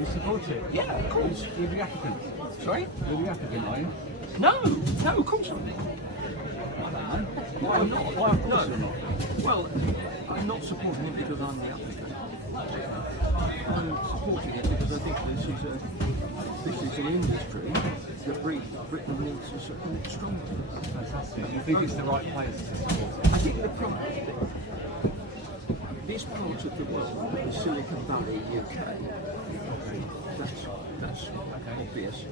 You support it? Yeah, of course. You're the applicant. Sorry? You're the applicant, are you? No, of course not. Why not? Why, of course you're not. Well, I'm not supporting it because I'm the applicant. I'm supporting it because I think this is an industry that Britain needs to support strongly. Fantastic. You think it's the right place to support it? I think the problem is that this part of the world, the Silicon Valley, UK, that's obvious.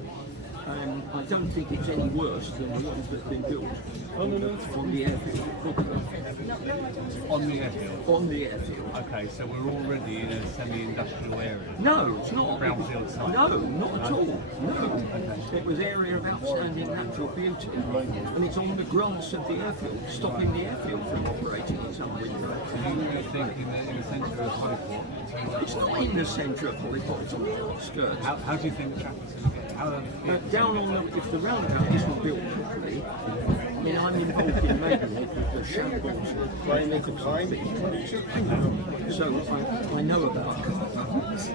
I don't think it's any worse than the ones that have been built on the airfield. On the airfield? On the airfield. Okay, so we're already in a semi-industrial area. No, it's not. Brownfield site? No, not at all. No. It was area of outstanding natural beauty. And it's on the grass of the airfield, stopping the airfield from operating in some window. So you think in the centre of Holyport? It's not in the centre of Holyport, it's on the outskirts. How do you think the traffic's going to get? Down on the, if the roundabout isn't built properly, then I'm involved in making it with the shambles, chemicals and things. So I know about cars.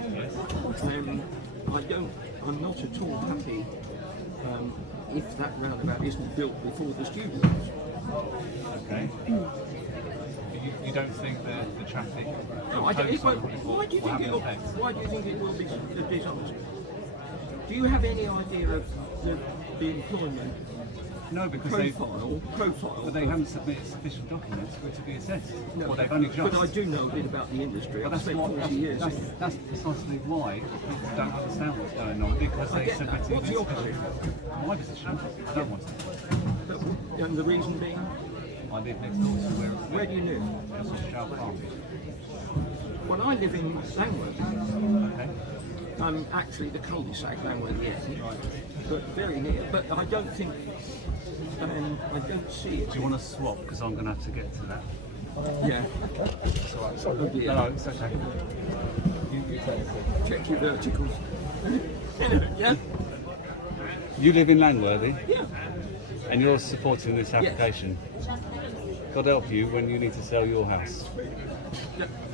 I'm not at all happy if that roundabout isn't built before the studios. Okay. You don't think that the traffic? No, I don't. Why do you think it will be a disaster? Do you have any idea of the employment profile? But they haven't submitted sufficient documents for it to be assessed. No, well, they've only just. But I do know a bit about the industry. I've spent 40 years. That's precisely why people don't understand what's going on, because they submitted. What's your position? My position? I don't want to. And the reason being? I live next door to Where do you live? Farm. Well, I live in Langworth. Okay. I'm actually the cul-de-sac Langworth, yes, but very near. But I don't think, I don't see it. Do you want to swap? Because I'm going to have to get to that. Yeah. It's all right. Oh dear. No, it's okay. You check your verticals. Yeah. You live in Langworthy? Yeah. And you're supporting this application? Yes. God help you when you need to sell your house.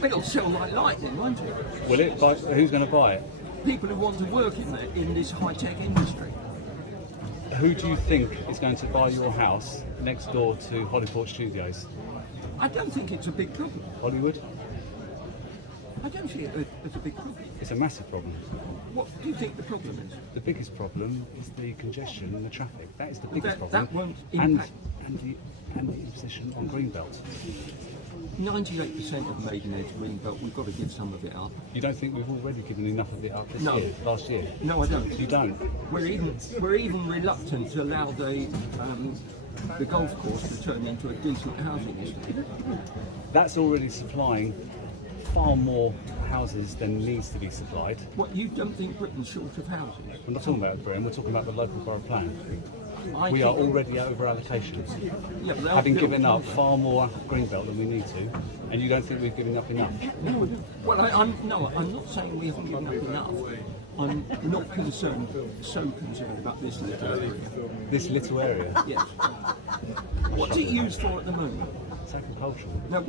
It'll sell like lightning, won't it? Will it? Who's going to buy it? People who want to work in this high-tech industry. Who do you think is going to buy your house next door to Holyport Studios? I don't think it's a big problem. Hollywood? I don't see it as a big problem. It's a massive problem. What do you think the problem is? The biggest problem is the congestion and the traffic. That is the biggest problem. That won't impact. And the imposition on Greenbelt. 98% of Maidenhead's Greenbelt, we've got to give some of it up. You don't think we've already given enough of it up this No. year, last year? No, I don't. You don't? We're even reluctant to allow the golf course to turn into a decent housing estate. That's already supplying far more houses than needs to be supplied. What, you don't think Britain's short of houses? We're not talking about Britain, we're talking about the local borough plan. We are already over allocation, yeah, having given up far more Greenbelt than we need to, and you don't think we've given up enough? No, well, I'm not saying we haven't given up enough. I'm not so concerned about this little area. This little area? Yes. What's it used for at the moment? It's agricultural. Now,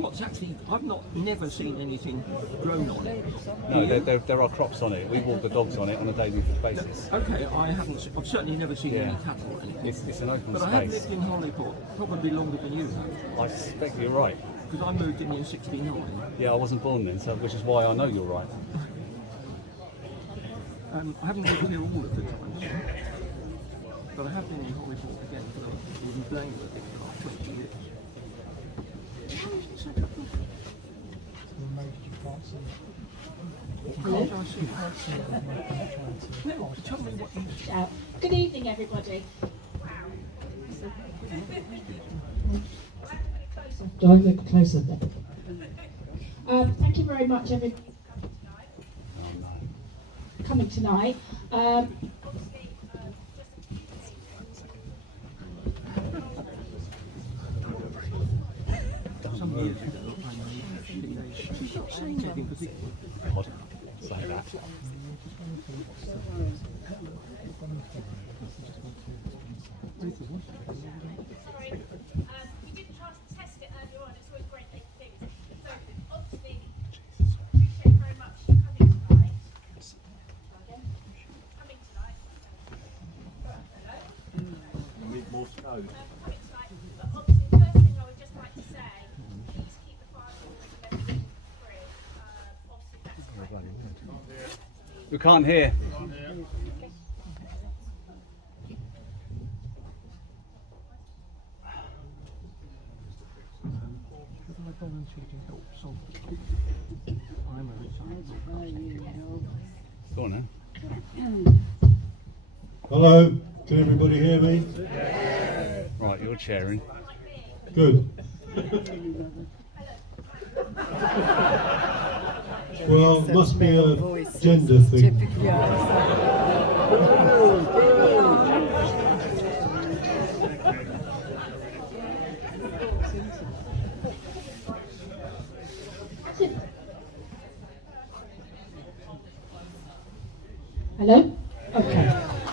I've never seen anything grown on it. No, there are crops on it. We walk the dogs on it on a daily basis. Okay, I've certainly never seen any cattle or anything. It's an open space. But I have lived in Holyport, probably longer than you have. I suspect you're right. Because I moved in 69. Yeah, I wasn't born then, so which is why I know you're right. I haven't lived here all of the time, but I have been in Holyport again for in Langworth for 20 years. Good evening, everybody. Do I look closer then? Thank you very much, everybody, for coming tonight. Some years ago, she's not saying anything particular. God, say that. Sorry, we did try to test it earlier on. It's always great making things. So obviously, appreciate very much you coming tonight. coming tonight. But obviously, the first thing I would just like to say, please keep the fire doors and everything free. Obviously, that's quite We can't hear. Go on then. Hello, can everybody hear me? Right, you're chairing. Good. Well, it must be a gender thing. Hello? Okay.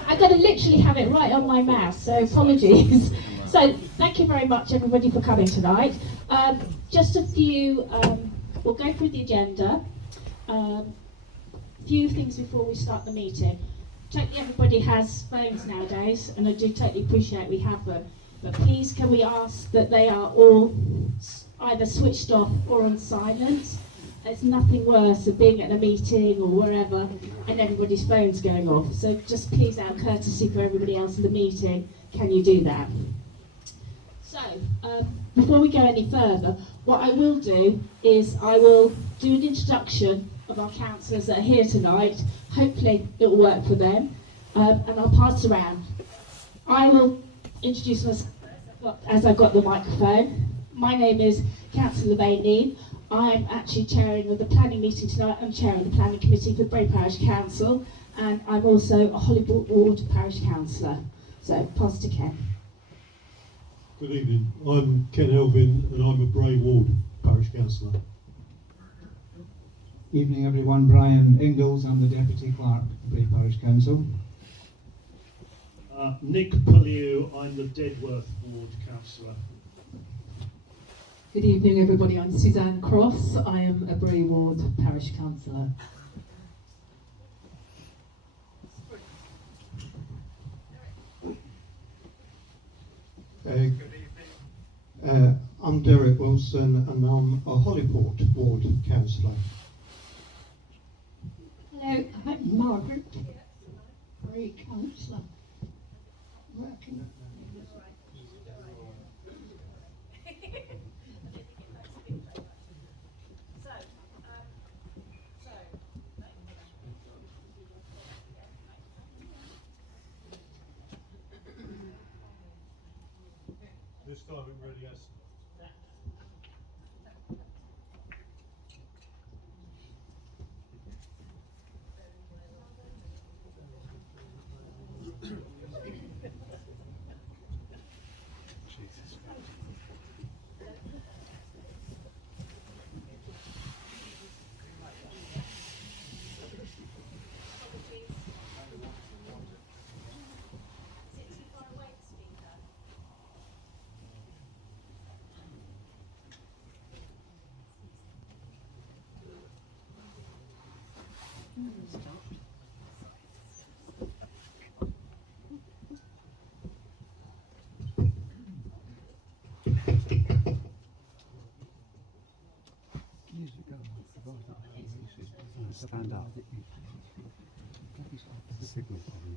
I'm going to literally have it right on my mouse, so apologies. So, thank you very much everybody for coming tonight. Just a few, we'll go through the agenda. Few things before we start the meeting. Totally everybody has phones nowadays, and I do totally appreciate we have them. But please can we ask that they are all either switched off or on silent? There's nothing worse than being at a meeting or wherever and everybody's phone's going off. So just please, out of courtesy for everybody else in the meeting, can you do that? So, before we go any further, what I will do is I will do an introduction of our councillors that are here tonight. Hopefully it will work for them, and I'll pass around. I will introduce myself as I've got the microphone. My name is Councillor Bainey. I'm actually chairing of the planning meeting tonight. I'm chairing the planning committee for Bray Parish Council, and I'm also a Holyport Ward Parish Councillor. So, pass to Ken. Good evening, I'm Ken Elvin and I'm a Bray Ward Parish Councillor. Evening everyone, Brian Ingalls, I'm the Deputy Clerk of Bray Parish Council. Nick Pullew, I'm the Dedworth Ward Councillor. Good evening everybody, I'm Suzanne Cross, I am a Bray Ward Parish Councillor. I'm Derek Wilson and I'm a Holyport Ward Councillor. Hello, I'm Margaret, Bray Councillor. Working. This time it really has. Stand up. Signal problem.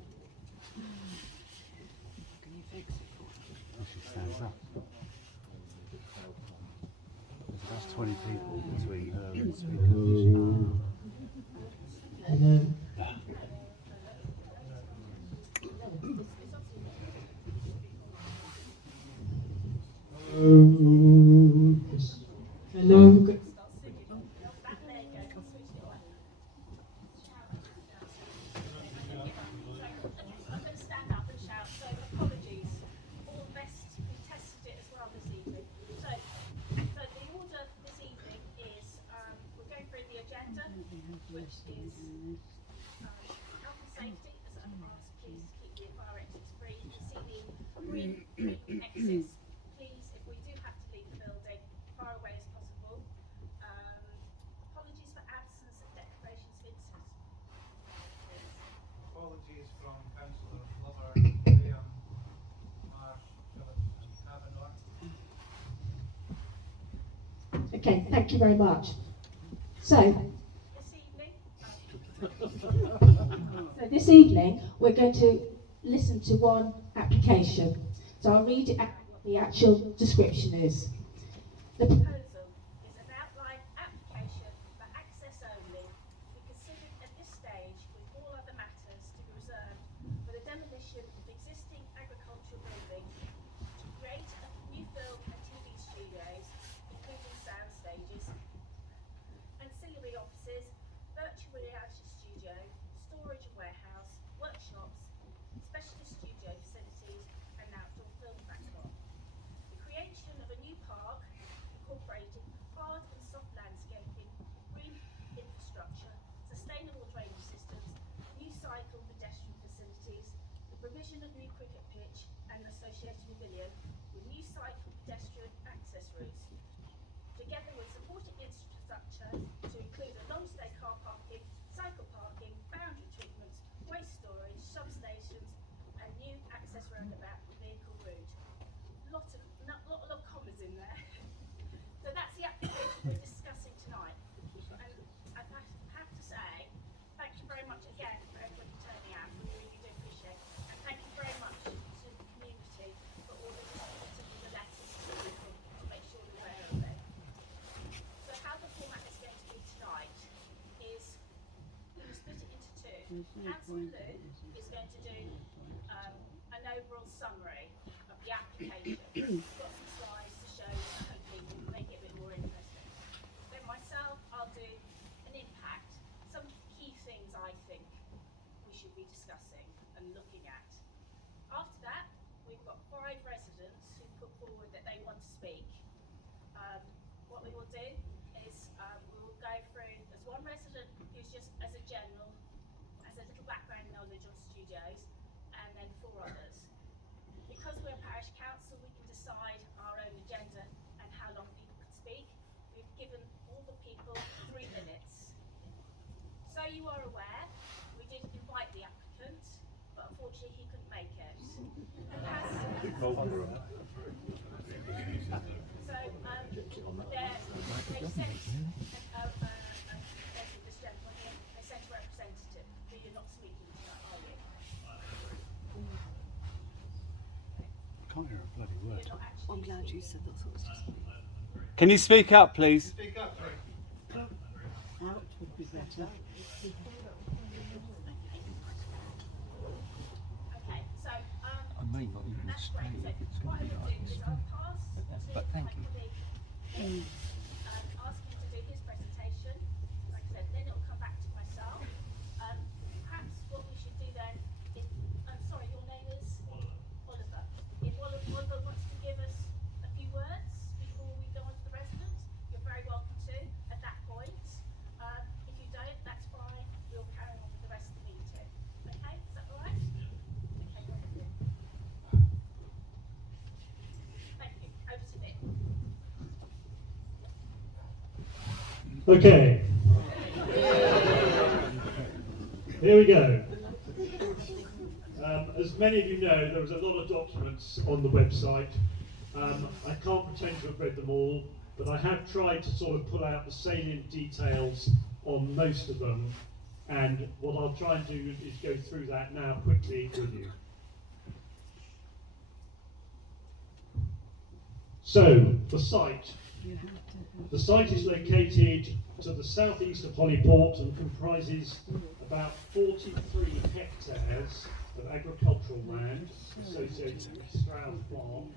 Can you fix it for me? She stands up. There's 20 people between her and the speaker. Hello. Hello, good. Which is health and safety, as I've asked, please keep the fire exits free. You can see the green exits. Please, if we do have to leave the building, far away as possible. Apologies for absence of declarations of incidents. Apologies from Councillor Glover, Graham, Marsh, Okay, thank you very much. So this evening we're going to listen to one application. So I'll read it out what the actual description is. The Proposal is an outline application for access only, to be considered at this stage with all other matters to be reserved for the demolition of existing agricultural buildings to create new film and TV studios, including sound stages, ancillary offices, virtual reality studio, storage and warehouse, workshops, specialist studio facilities and outdoor film backdrop. The creation of a new park incorporating hard and soft landscaping, green infrastructure, sustainable drainage systems, new cycle pedestrian facilities, the provision of new cricket pitch and associated pavilion with new cycle pedestrian access routes, together with supporting infrastructure to include a long-stay car parking, cycle parking, boundary treatments, waste storage, substations and new access roundabout vehicle route. Lot of commas in there. So that's the application we're discussing tonight. And I have to say, thank you very much again for everybody turning out. We really do appreciate it. And thank you very much to the community for all the letters to people to make sure we're aware of it. So how the format is going to be tonight is we're going to split it into two. Councillor Lou is going to do an overall summary of the application. We've got some slides to show hopefully will make it a bit more interesting. Then myself, I'll do an impact, some key things I think we should be discussing and looking at. After that, we've got 5 residents who put forward that they want to speak. What we will do is we will go through, there's one resident who's just as a general, has a little background knowledge on studios, and then 4 others. Because we're a parish council, we can decide our own agenda and how long people can speak. We've given all the people 3 minutes. So you are aware, we did invite the applicant, but unfortunately he couldn't make it. They sent this gentleman here, they sent a representative, but you're not speaking tonight, are you? Can't hear a bloody word. You're not actually I'm glad you said that. I thought it was just me. Can you speak up, please? Out would be better. Okay, so I may not even that's stay great. if it's So what I going to will be do is after. I'll pass to But thank my you. colleague, ask him to do his presentation. Like I said, then it'll come back to myself. Perhaps what we should do then, if I'm sorry, your name is Oliver. If Oliver wants to give us a few words before we go on to the residents, you're very welcome to at that point. If you don't, that's fine. We'll carry on with the rest of the meeting. Okay, is that all right? Okay, go ahead. Thank you. Over to Nick. Okay. Here we go. As many of you know, there was a lot of documents on the website. I can't pretend to have read them all, but I have tried to sort of pull out the salient details on most of them, and what I'll try and do is go through that now quickly with you. So, the site. The site is located to the southeast of Holyport and comprises about 43 hectares of agricultural land associated with Stroud Farm.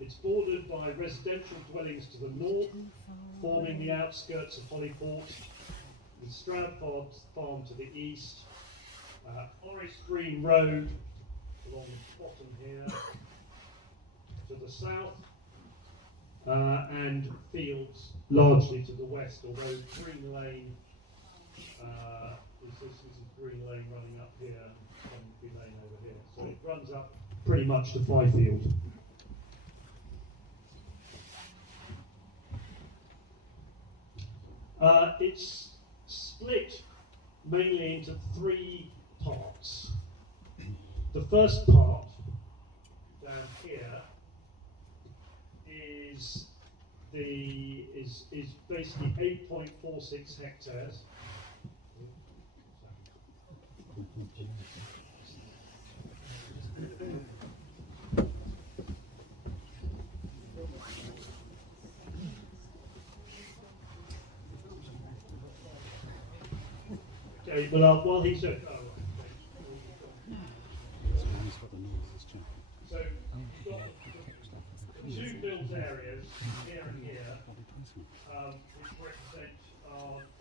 It's bordered by residential dwellings to the north, forming the outskirts of Holyport, with Stroud Farm to the east, Forest Green Road along the bottom here to the south, and fields largely to the west, although Green Lane, this is Green Lane running up here and Green Lane over here. So it runs up pretty much to Fifield. It's split mainly into 3 parts. The first part down here is basically 8.46 hectares. Okay, well, while he's so we've got the two built areas here and here, which represent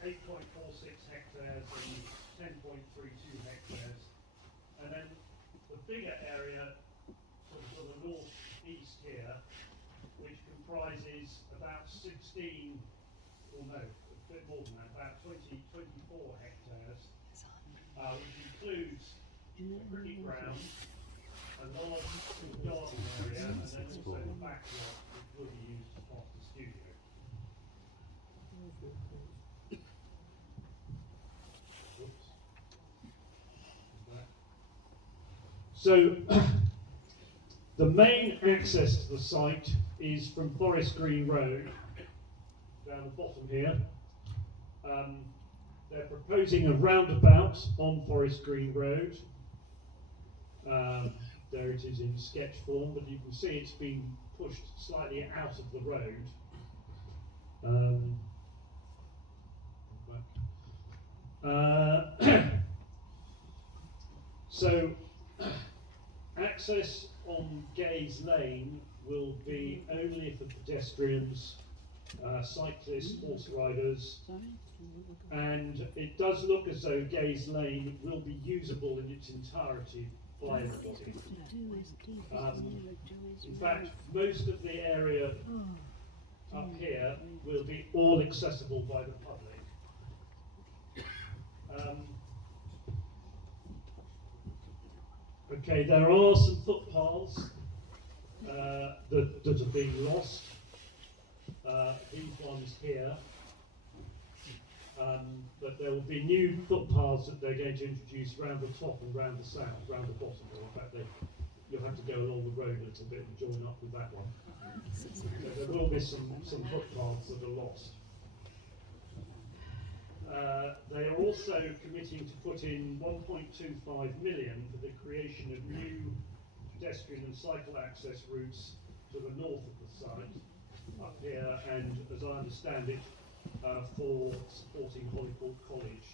8.46 hectares and 10.32 hectares, and then the bigger area to the north-east here, which comprises about 16, or no, a bit more than that, about 24 hectares, which includes a cricket ground, a large garden area, and then also the back lot, which will be used as part of the studio. So, the main access to the site is from Forest Green Road, down the bottom here. They're proposing a roundabout on Forest Green Road. There it is in sketch form, but you can see it's been pushed slightly out of the road. So, access on Gaze Lane will be only for pedestrians, cyclists, horse riders, and it does look as though Gaze Lane will be usable in its entirety by everybody. In fact, most of the area up here will be all accessible by the public. Okay, there are some footpaths that are being lost. These ones here. But there will be new footpaths that they're going to introduce round the top and round the south, round the bottom. Or in fact, you'll have to go along the road a little bit and join up with that one. So there will be some footpaths that are lost. They are also committing to put in 1.25 million for the creation of new pedestrian and cycle access routes to the north of the site, up here, and as I understand it, for supporting Holyport College,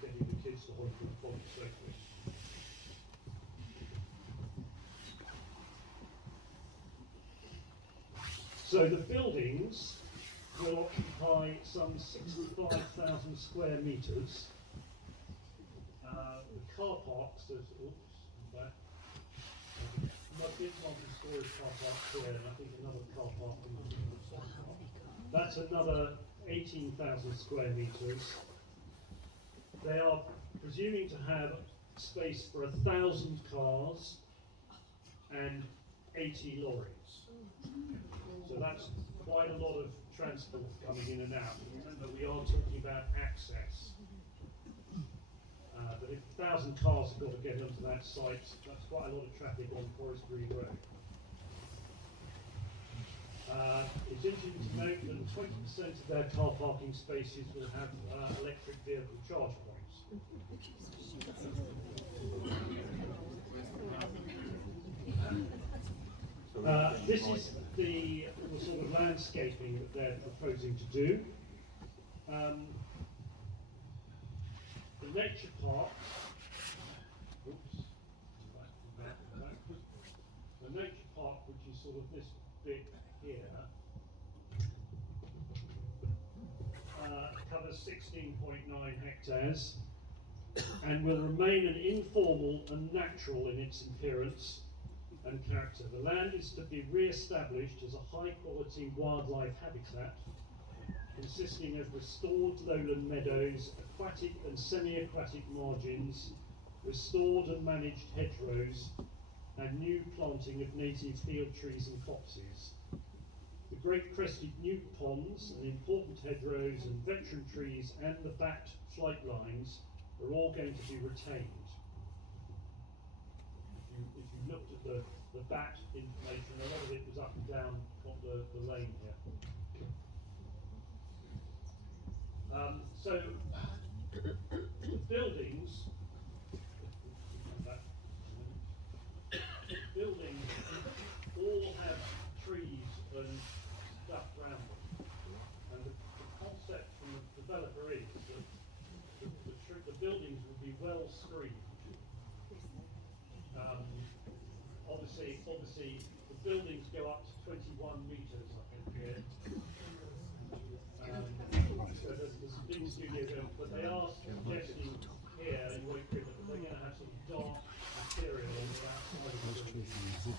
getting the kids to Holyport College safely. So the buildings will occupy some 65,000 square metres. The car parks, there's, my big multi-storey car park here, and I think another car park in the that's another 18,000 square metres. They are presuming to have space for 1,000 cars and 80 lorries. So that's quite a lot of transport coming in and out. Remember, we are talking about access. But if 1,000 cars have got to get onto that site, that's quite a lot of traffic on Forest Green Road. It's interesting to note that 20% of their car parking spaces will have electric vehicle charge points. This is the sort of landscaping that they're proposing to do. The nature park, the nature park, which is sort of this bit here, covers 16.9 hectares and will remain an informal and natural in its appearance and character. The land is to be re-established as a high-quality wildlife habitat consisting of restored lowland meadows, aquatic and semi-aquatic margins, restored and managed hedgerows, and new planting of native field trees and copses. The great crested newt ponds and important hedgerows and veteran trees and the backed flight lines are all going to be retained. If you looked at the the bat information. A lot of it was up and down the lane here. So the buildings all have trees and stuff around them. And the concept from the developer is that the buildings will be well screened. Obviously, the buildings go up to 21 metres, I think, here. So there's a big studio built, but they are suggesting here, you won't agree, that they're going to have some dark material on the outside of the buildings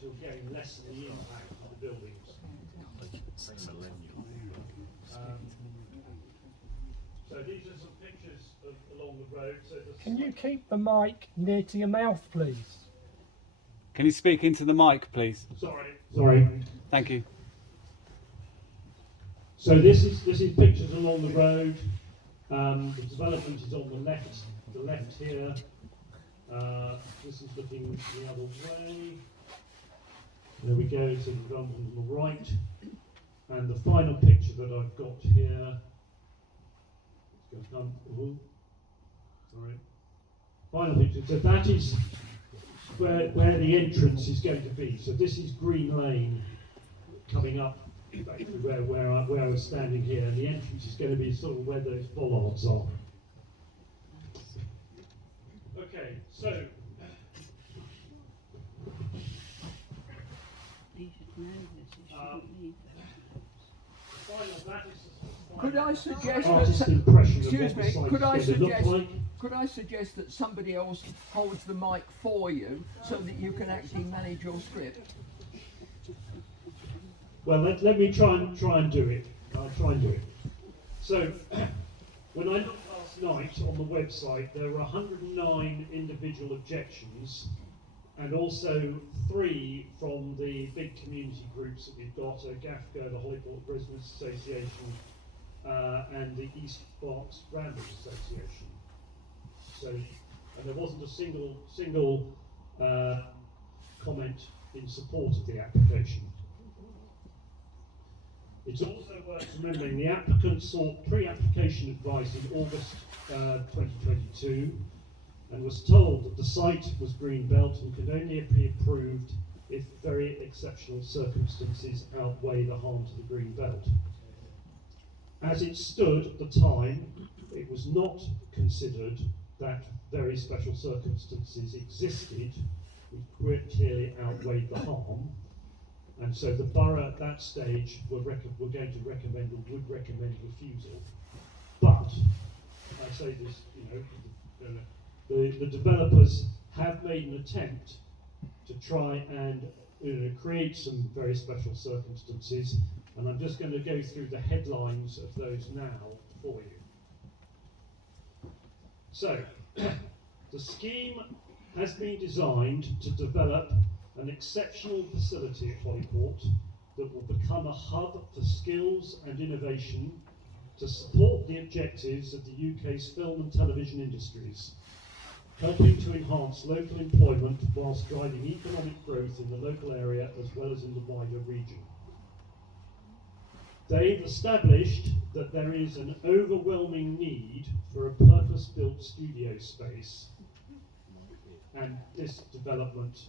to again lessen the impact of the buildings. So these are some pictures along the road. So can you keep the mic near to your mouth, please? Can you speak into the mic, please? Sorry. Thank you. So this is pictures along the road. The development is on the left here. This is looking the other way. There we go, so the development on the right. And the final picture that I've got here. It's going to come. Sorry. Final picture. So that is where the entrance is going to be. So this is Green Lane coming up where I was standing here, and the entrance is going to be sort of where those bollards are. Okay, so Could I suggest could I suggest that somebody else holds the mic for you so that you can actually manage your script? Well, let me try and do it. I'll try and do it. So, when I looked last night on the website, there were 109 individual objections, and also 3 from the big community groups that we've got: GAFCO, the Holyport Residents Association, and the East Berks Ramblers Association. So, and there wasn't a single comment in support of the application. It's also worth remembering the applicant sought pre-application advice in August 2022 and was told that the site was green belt and could only be approved if very exceptional circumstances outweigh the harm to the green belt. As it stood at the time, it was not considered that very special circumstances existed which clearly outweighed the harm. And so the borough at that stage were going to recommend or would recommend refusal. But I say this, the developers have made an attempt to try and create some very special circumstances, and I'm just going to go through the headlines of those now for you. So, the scheme has been designed to develop an exceptional facility at Holyport that will become a hub for skills and innovation to support the objectives of the UK's film and television industries, helping to enhance local employment whilst driving economic growth in the local area as well as in the wider region. They've established that there is an overwhelming need for a purpose-built studio space, and this development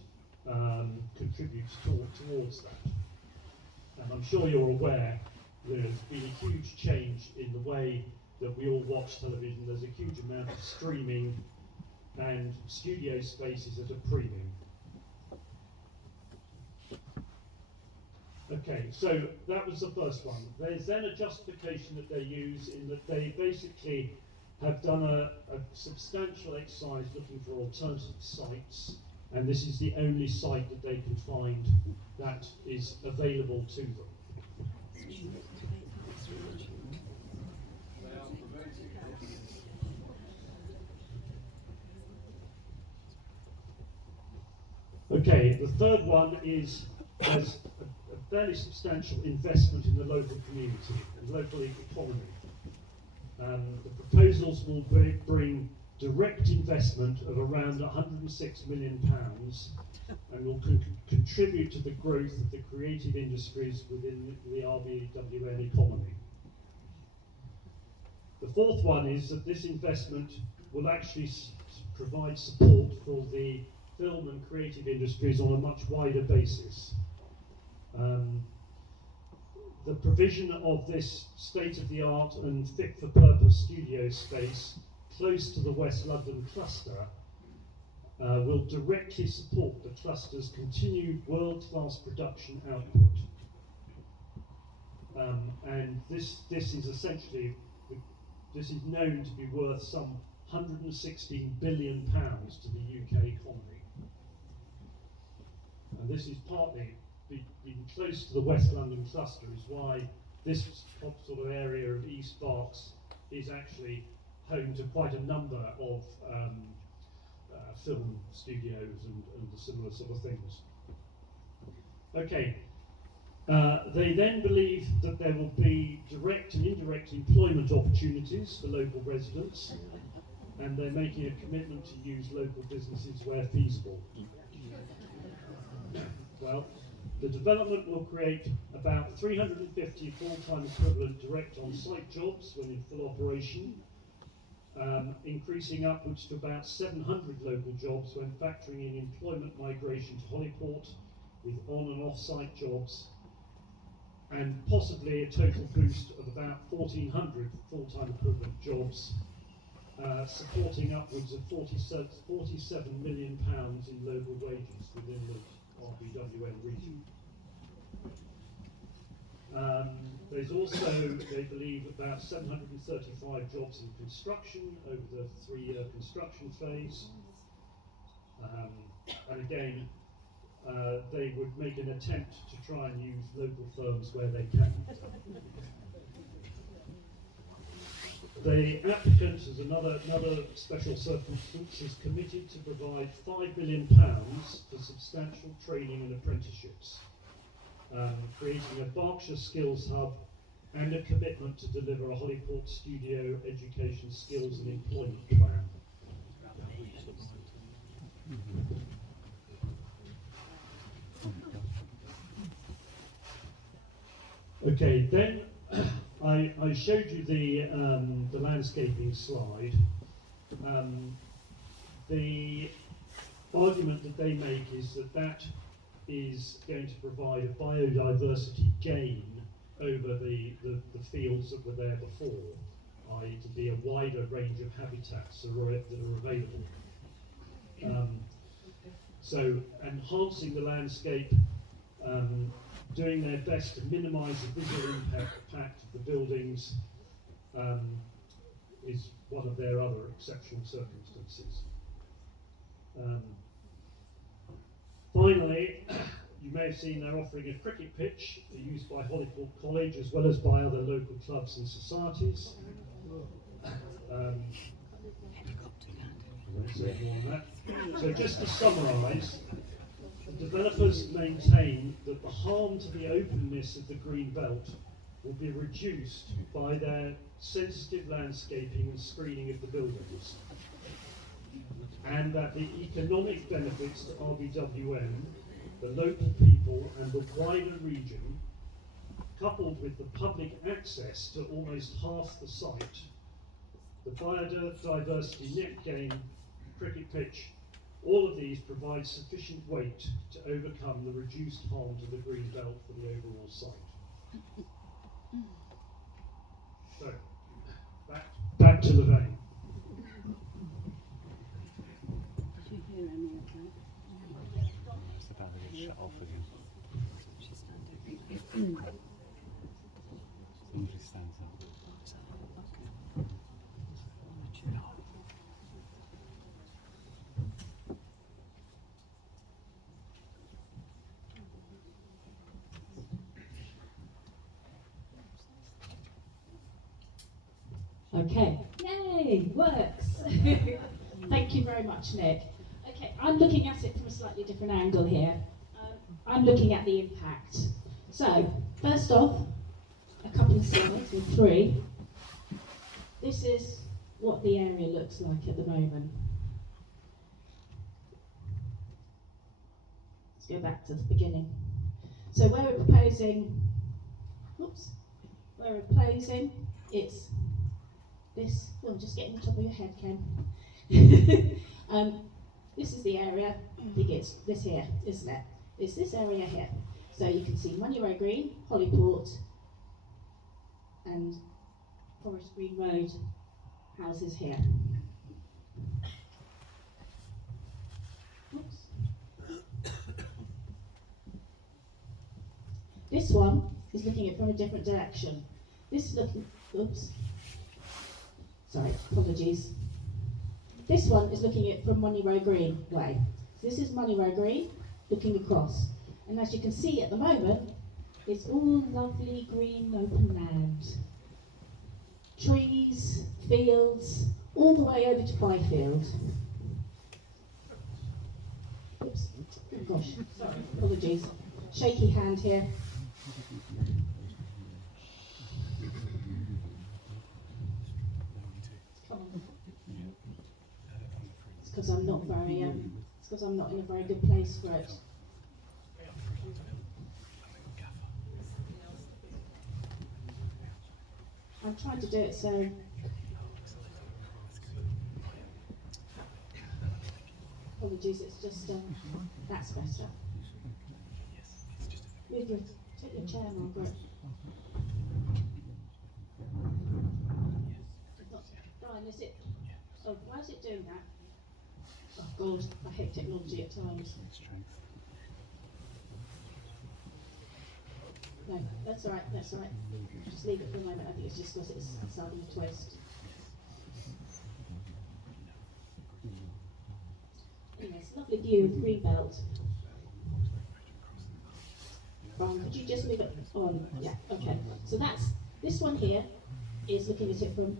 contributes towards that. And I'm sure you're aware there's been a huge change in the way that we all watch television. There's a huge amount of streaming, and studio spaces at a premium. Okay, so that was the first one. There's then a justification that they use in that they basically have done a substantial exercise looking for alternative sites, and this is the only site that they can find that is available to them. Okay, the third one is there's a fairly substantial investment in the local community and local economy. The proposals will bring direct investment of around £106 million and will contribute to the growth of the creative industries within the RBWM economy. The fourth one is that this investment will actually provide support for the film and creative industries on a much wider basis. The provision of this state-of-the-art and fit-for-purpose studio space close to the West London cluster will directly support the cluster's continued world-class production output. And this is essentially, this is known to be worth some £116 billion to the UK economy. And this is partly, being close to the West London cluster is why this sort of area of East Berks is actually home to quite a number of film studios and the similar sort of things. Okay, they then believe that there will be direct and indirect employment opportunities for local residents, and they're making a commitment to use local businesses where feasible. Well, the development will create about 350 full-time equivalent direct on-site jobs when in full operation, increasing upwards to about 700 local jobs when factoring in employment migration to Holyport with on and off-site jobs, and possibly a total boost of about 1,400 full-time equivalent jobs, supporting upwards of £47 million in local wages within the RBWM region. There's also, they believe, about 735 jobs in construction over the 3-year construction phase. And again, they would make an attempt to try and use local firms where they can. The applicant, as another special circumstance, is committed to provide £5 million for substantial training and apprenticeships, creating a Berkshire Skills Hub and a commitment to deliver a Holyport Studio education skills and employment plan. Okay, then I showed you the landscaping slide. The argument that they make is that that is going to provide a biodiversity gain over the fields that were there before, i.e. to be a wider range of habitats that are available. So enhancing the landscape, doing their best to minimise the visual impact of the buildings is one of their other exceptional circumstances. Finally, you may have seen they're offering a cricket pitch for use by Holyport College as well as by other local clubs and societies. I won't say more on that. So just to summarise, the developers maintain that the harm to the openness of the green belt will be reduced by their sensitive landscaping and screening of the buildings, and that the economic benefits to RBWM, the local people and the wider region, coupled with the public access to almost half the site, the biodiversity net gain, cricket pitch, all of these provide sufficient weight to overcome the reduced harm to the green belt for the overall site. So, back to the vein. Did you hear any of that? It's about to get shut off again. Somebody stands up. Okay. Yay, works. Thank you very much, Nick. Okay, I'm looking at it from a slightly different angle here. I'm looking at the impact. So, first off, a couple of slides, or 3. This is what the area looks like at the moment. Let's go back to the beginning. So where we're proposing, it's this, just get in the top of your head, Ken. This is the area, I think it's this here, isn't it? It's this area here. So you can see Money Row Green, Holyport, and Forest Green Road houses here. Oops. This one is looking at it from a different direction. This is looking, apologies. This one is looking at it from Money Row Green way. So this is Money Row Green looking across. And as you can see at the moment, it's all lovely green open land. Trees, fields, all the way over to Byfield. Oops, oh gosh, sorry, apologies. Shaky hand here. Come on. It's because I'm not very, it's because I'm not in a very good place for it. I'm trying to do it so. Apologies, it's just, that's better. Take your chair, Margaret. Brian, is it? Oh, why is it doing that? Oh God, I hate technology at times. No, that's all right, that's all right. Just leave it for a moment. I think it's just because it's starting to twist. Anyway, it's a lovely view of Greenbelt. Could you just move it on? Yeah, okay. So that's, this one here is looking at it from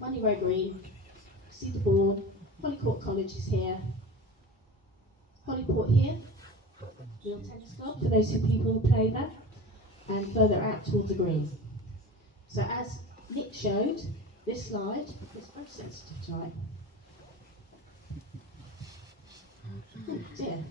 Money Row Green, see the board, Holyport College is here, Holyport here, Real Tennis Club for those people who play there, and further out towards the green. So as Nick showed, this slide is very sensitive tonight. Oh dear.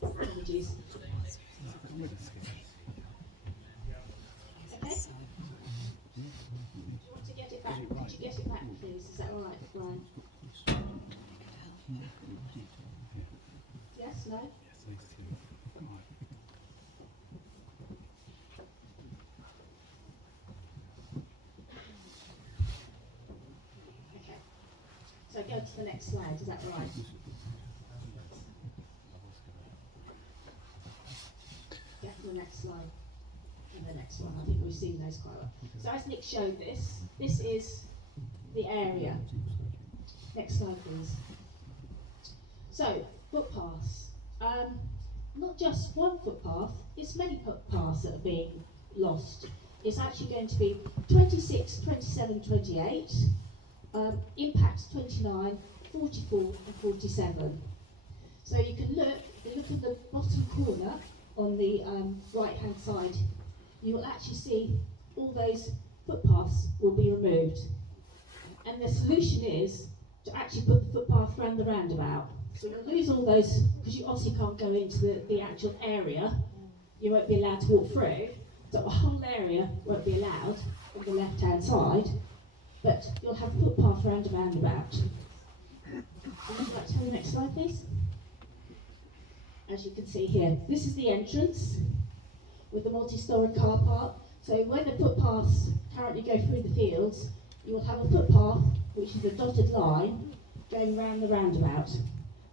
Apologies. Okay. Do you want to get it back? Could you get it back, please? Is that all right, Brian? Yes, no? Okay. So go to the next slide, is that all right? Get to the next slide. And the next one, I think we've seen those quite a lot. So as Nick showed this is the area. Next slide, please. So, footpaths. Not just one footpath, it's many footpaths that are being lost. It's actually going to be 26, 27, 28, impacts 29, 44 and 47. So you can look, if you look at the bottom corner on the right hand side, you will actually see all those footpaths will be removed. And the solution is to actually put the footpath around the roundabout. So you'll lose all those, because you obviously can't go into the actual area, you won't be allowed to walk through, so the whole area won't be allowed on the left hand side, but you'll have a footpath around the roundabout. Would you like to have the next slide, please? As you can see here, this is the entrance with the multi-storey car park. So when the footpaths currently go through the fields, you will have a footpath, which is a dotted line, going round the roundabout.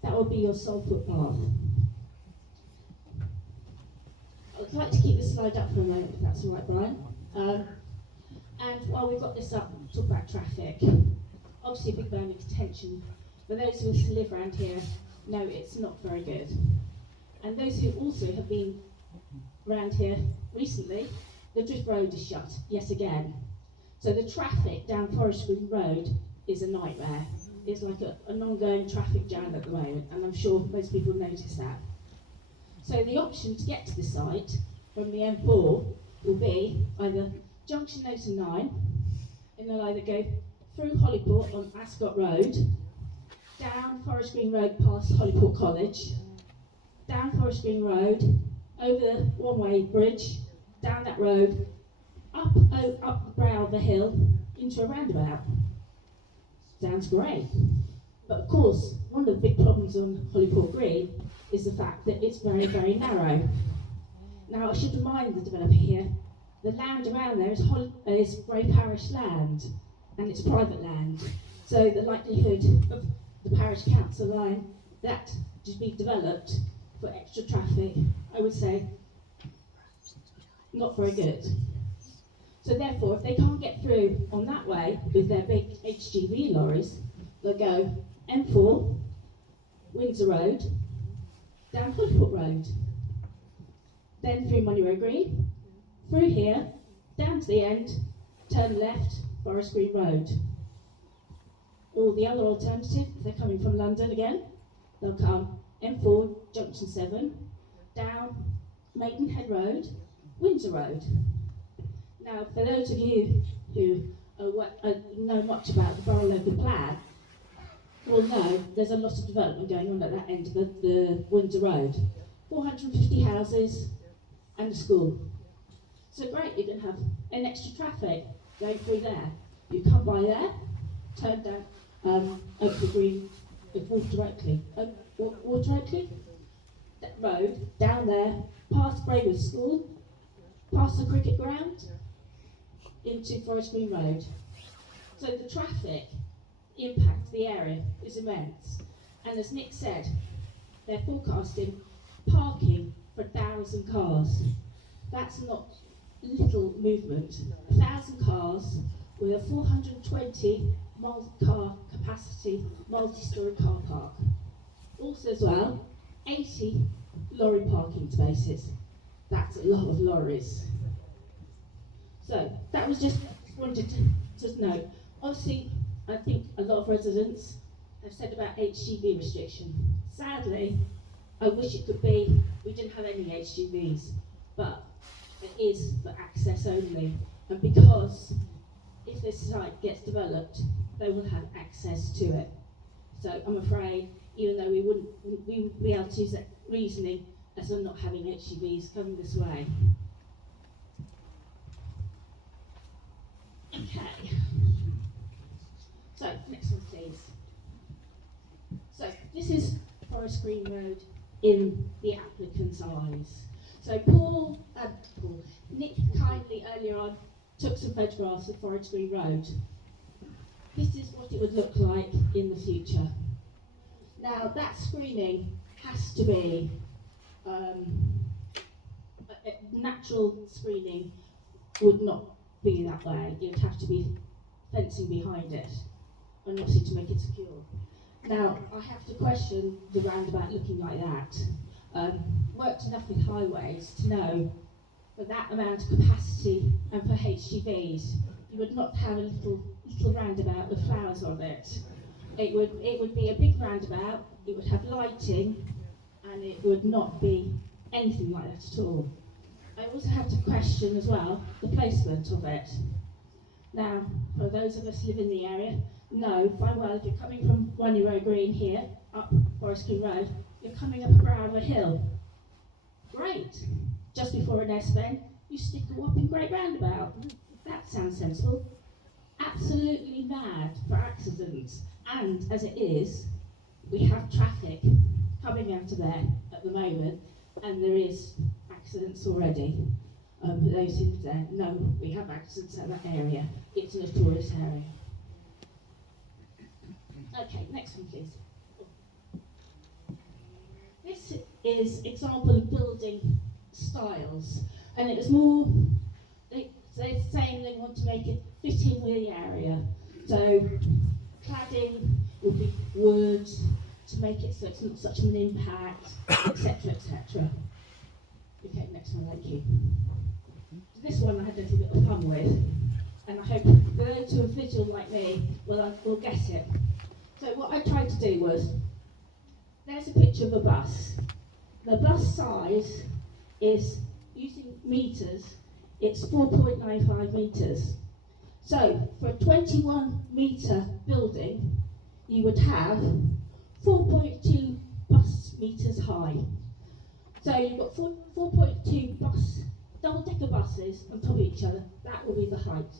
That will be your sole footpath. I'd like to keep this slide up for a moment, if that's all right, Brian. And while we've got this up, we'll talk about traffic. Obviously a big bone of contention. For those of us who live around here, know it's not very good. And those who also have been around here recently, the Drift Road is shut yet again. So the traffic down Forest Green Road is a nightmare. It's like an ongoing traffic jam at the moment, and I'm sure most people notice that. So the option to get to the site from the M4 will be either junction 8 and 9, and they'll either go through Holyport on Ascot Road, down Forest Green Road past Holyport College, down Forest Green Road, over the one-way bridge, down that road, up the brow of the hill, into a roundabout. Sounds great. But of course, one of the big problems on Holyport Green is the fact that it's very, very narrow. Now, I should remind the developer here, the land around there is Bray Parish land, and it's private land. So the likelihood of the parish council line that to be developed for extra traffic, I would say, not very good. So therefore, if they can't get through on that way with their big HGV lorries, they'll go M4, Windsor Road, down Holyport Road, then through Money Green, through here, down to the end, turn left, Forest Green Road. Or the other alternative, if they're coming from London again, they'll come M4, Junction 7, down Maidenhead Road, Windsor Road. Now, for those of you who know much about the borough local plan, will know there's a lot of development going on at that end of the Windsor Road. 450 houses and a school. So great, you're going to have an extra traffic going through there. You come by there, turn down Oakley Green, Water Oakley, that road, down there, past Bray School, past the cricket ground, into Forest Green Road. So the traffic impact the area is immense. And as Nick said, they're forecasting parking for 1,000 cars. That's not little movement. 1,000 cars with a 420 car capacity multi-storey car park. Also as well, 80 lorry parking spaces. That's a lot of lorries. So that was just wanted to note. Obviously, I think a lot of residents have said about HGV restriction. Sadly, I wish it could be we didn't have any HGVs, but it is for access only. And because if this site gets developed, they will have access to it. So I'm afraid, even though we wouldn't be able to use that reasoning as I'm not having HGVs coming this way. Okay. So, next one please. So, this is Forest Green Road in the applicant's eyes. So Nick kindly earlier on took some photographs of Forest Green Road. This is what it would look like in the future. Now, that screening has to be natural screening would not be that way. It would have to be fencing behind it, and obviously to make it secure. Now, I have to question the roundabout looking like that. Worked enough with highways to know for that amount of capacity and for HGVs, you would not have a little roundabout with flowers on it. It would be a big roundabout, it would have lighting, and it would not be anything like that at all. I also have to question as well the placement of it. Now, for those of us who live in the area, know fine well if you're coming from One Year Green here, up Forest Green Road, you're coming up a brow of a hill. Great. Just before an S-bend, you stick a whopping great roundabout. That sounds sensible. Absolutely mad for accidents. And as it is, we have traffic coming out of there at the moment, and there is accidents already. Those who live there know we have accidents at that area. It's a notorious area. Okay, next one please. This is example of building styles, and it was more, they're saying they want to make it fit in with the area. So cladding would be wood to make it so it's not such an impact, etc., etc. Okay, next one, thank you. This one I had a little bit of fun with, and I hope those who are visual like me will guess it. So what I tried to do was, there's a picture of a bus. The bus size is, using meters, it's 4.95 meters. So for a 21 metre building, you would have 4.2 bus meters high. So you've got 4.2 double-decker buses on top of each other. That will be the height.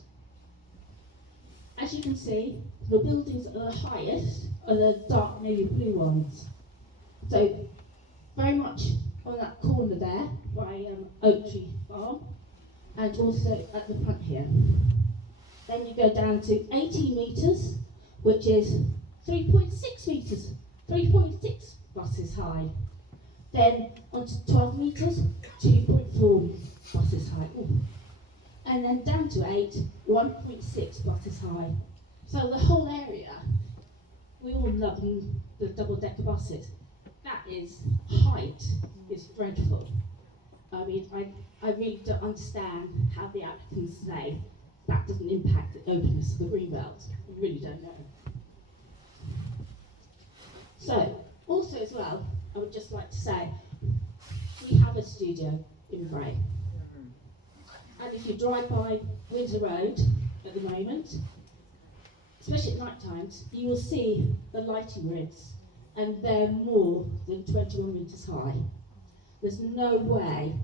As you can see, the buildings at the highest are the dark navy blue ones. So very much on that corner there by Oak Tree Farm, and also at the front here. Then you go down to 18 metres, which is 3.6 metres, 3.6 buses high. Then onto 12 metres, 2.4 buses high. Ooh. And then down to 8, 1.6 buses high. So the whole area, we all love the double-decker buses. That is, height is dreadful. I mean, I really don't understand how the applicants say that doesn't impact the openness of the greenbelt. I really don't know. So, also as well, I would just like to say, we have a studio in Bray. And if you drive by Windsor Road at the moment, especially at night times, you will see the lighting grids, and they're more than 21 metres high. There's no way,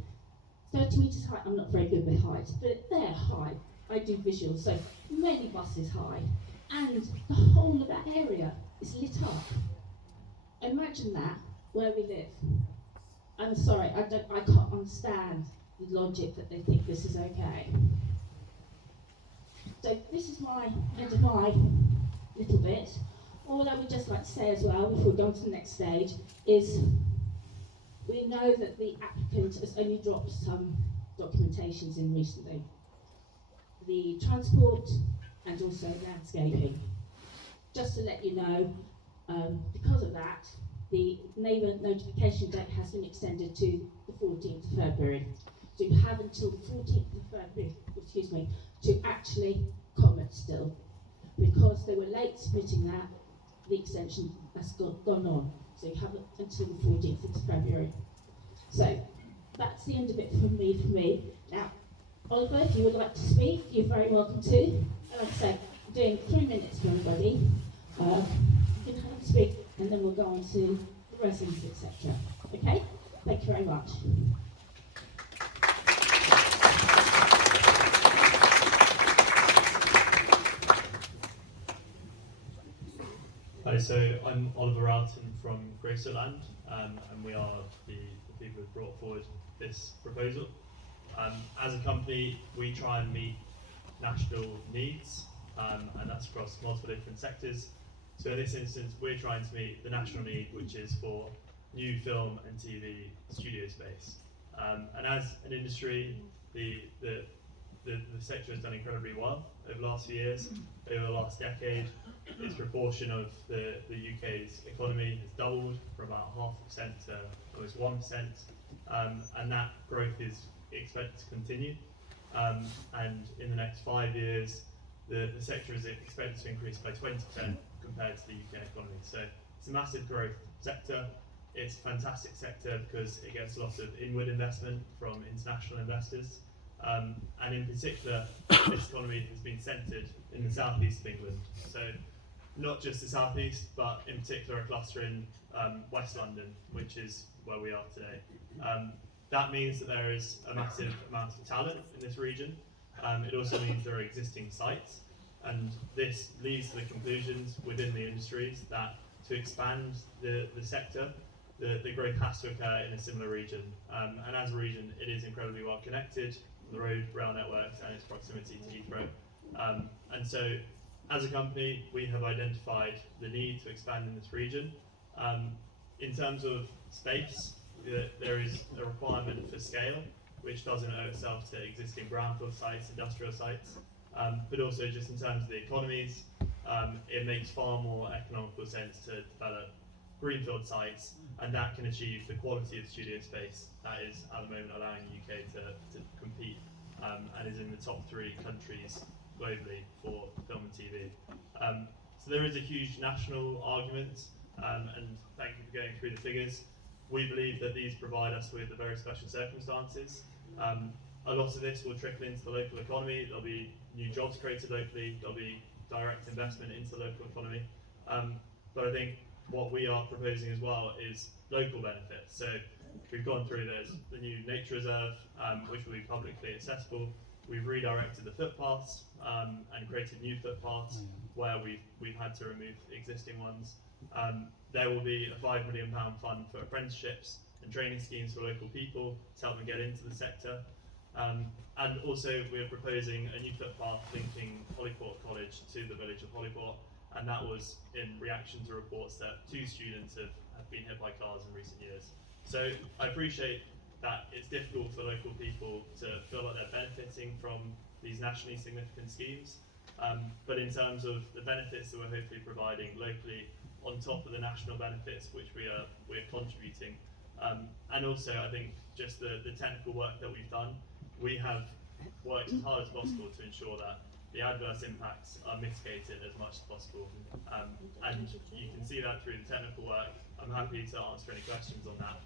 30 metres high, I'm not very good with heights, but they're high. I do visuals, so many buses high, and the whole of that area is lit up. Imagine that where we live. I'm sorry, I can't understand the logic that they think this is okay. So this is my end of my little bit. All I would just like to say as well, before we go on to the next stage, is we know that the applicant has only dropped some documentations in recently. The transport and also landscaping. Just to let you know, because of that, the neighbour notification date has been extended to the 14th of February. So you have until the 14th of February, to actually comment still. Because they were late submitting that, the extension has gone on. So you have until the 14th of February. So that's the end of it from me. Now, Oliver, if you would like to speak, you're very welcome to. And like I say, I'm doing 3 minutes for everybody. You can have a speak, and then we'll go on to the residents, etc. Okay? Thank you very much. Hi, so I'm Oliver Alton from Graystoland, and we are the people who brought forward this proposal. As a company, we try and meet national needs, and that's across multiple different sectors. So in this instance, we're trying to meet the national need, which is for new film and TV studio space. And as an industry, the sector has done incredibly well over the last few years. Over the last decade, its proportion of the UK's economy has doubled from about 0.5% to almost 1%, and that growth is expected to continue. And in the next 5 years, the sector is expected to increase by 20% compared to the UK economy. So it's a massive growth sector. It's a fantastic sector because it gets lots of inward investment from international investors. And in particular, this economy has been centred in the southeast of England. So not just the southeast, but in particular a cluster in West London, which is where we are today. That means that there is a massive amount of talent in this region. It also means there are existing sites, and this leads to the conclusions within the industries that to expand the sector, the growth has to occur in a similar region. And as a region, it is incredibly well connected, the road, rail networks, and its proximity to Heathrow. And so, as a company, we have identified the need to expand in this region. In terms of space, there is a requirement for scale, which doesn't owe itself to existing brownfield sites, industrial sites, but also just in terms of the economies, it makes far more economical sense to develop greenfield sites, and that can achieve the quality of studio space that is at the moment allowing the UK to compete and is in the top 3 countries globally for film and TV. So there is a huge national argument, and thank you for going through the figures. We believe that these provide us with very special circumstances. A lot of this will trickle into the local economy. There'll be new jobs created locally. There'll be direct investment into the local economy. But I think what we are proposing as well is local benefits. So we've gone through the new nature reserve, which will be publicly accessible. We've redirected the footpaths and created new footpaths where we've had to remove existing ones. There will be a £5 million fund for apprenticeships and training schemes for local people to help them get into the sector. And also we're proposing a new footpath linking Holyport College to the village of Holyport, and that was in reaction to reports that 2 students have been hit by cars in recent years. So I appreciate that it's difficult for local people to feel like they're benefiting from these nationally significant schemes, but in terms of the benefits that we're hopefully providing locally on top of the national benefits which we're contributing, and also I think just the technical work that we've done, we have worked as hard as possible to ensure that the adverse impacts are mitigated as much as possible, and you can see that through the technical work. I'm happy to answer any questions on that,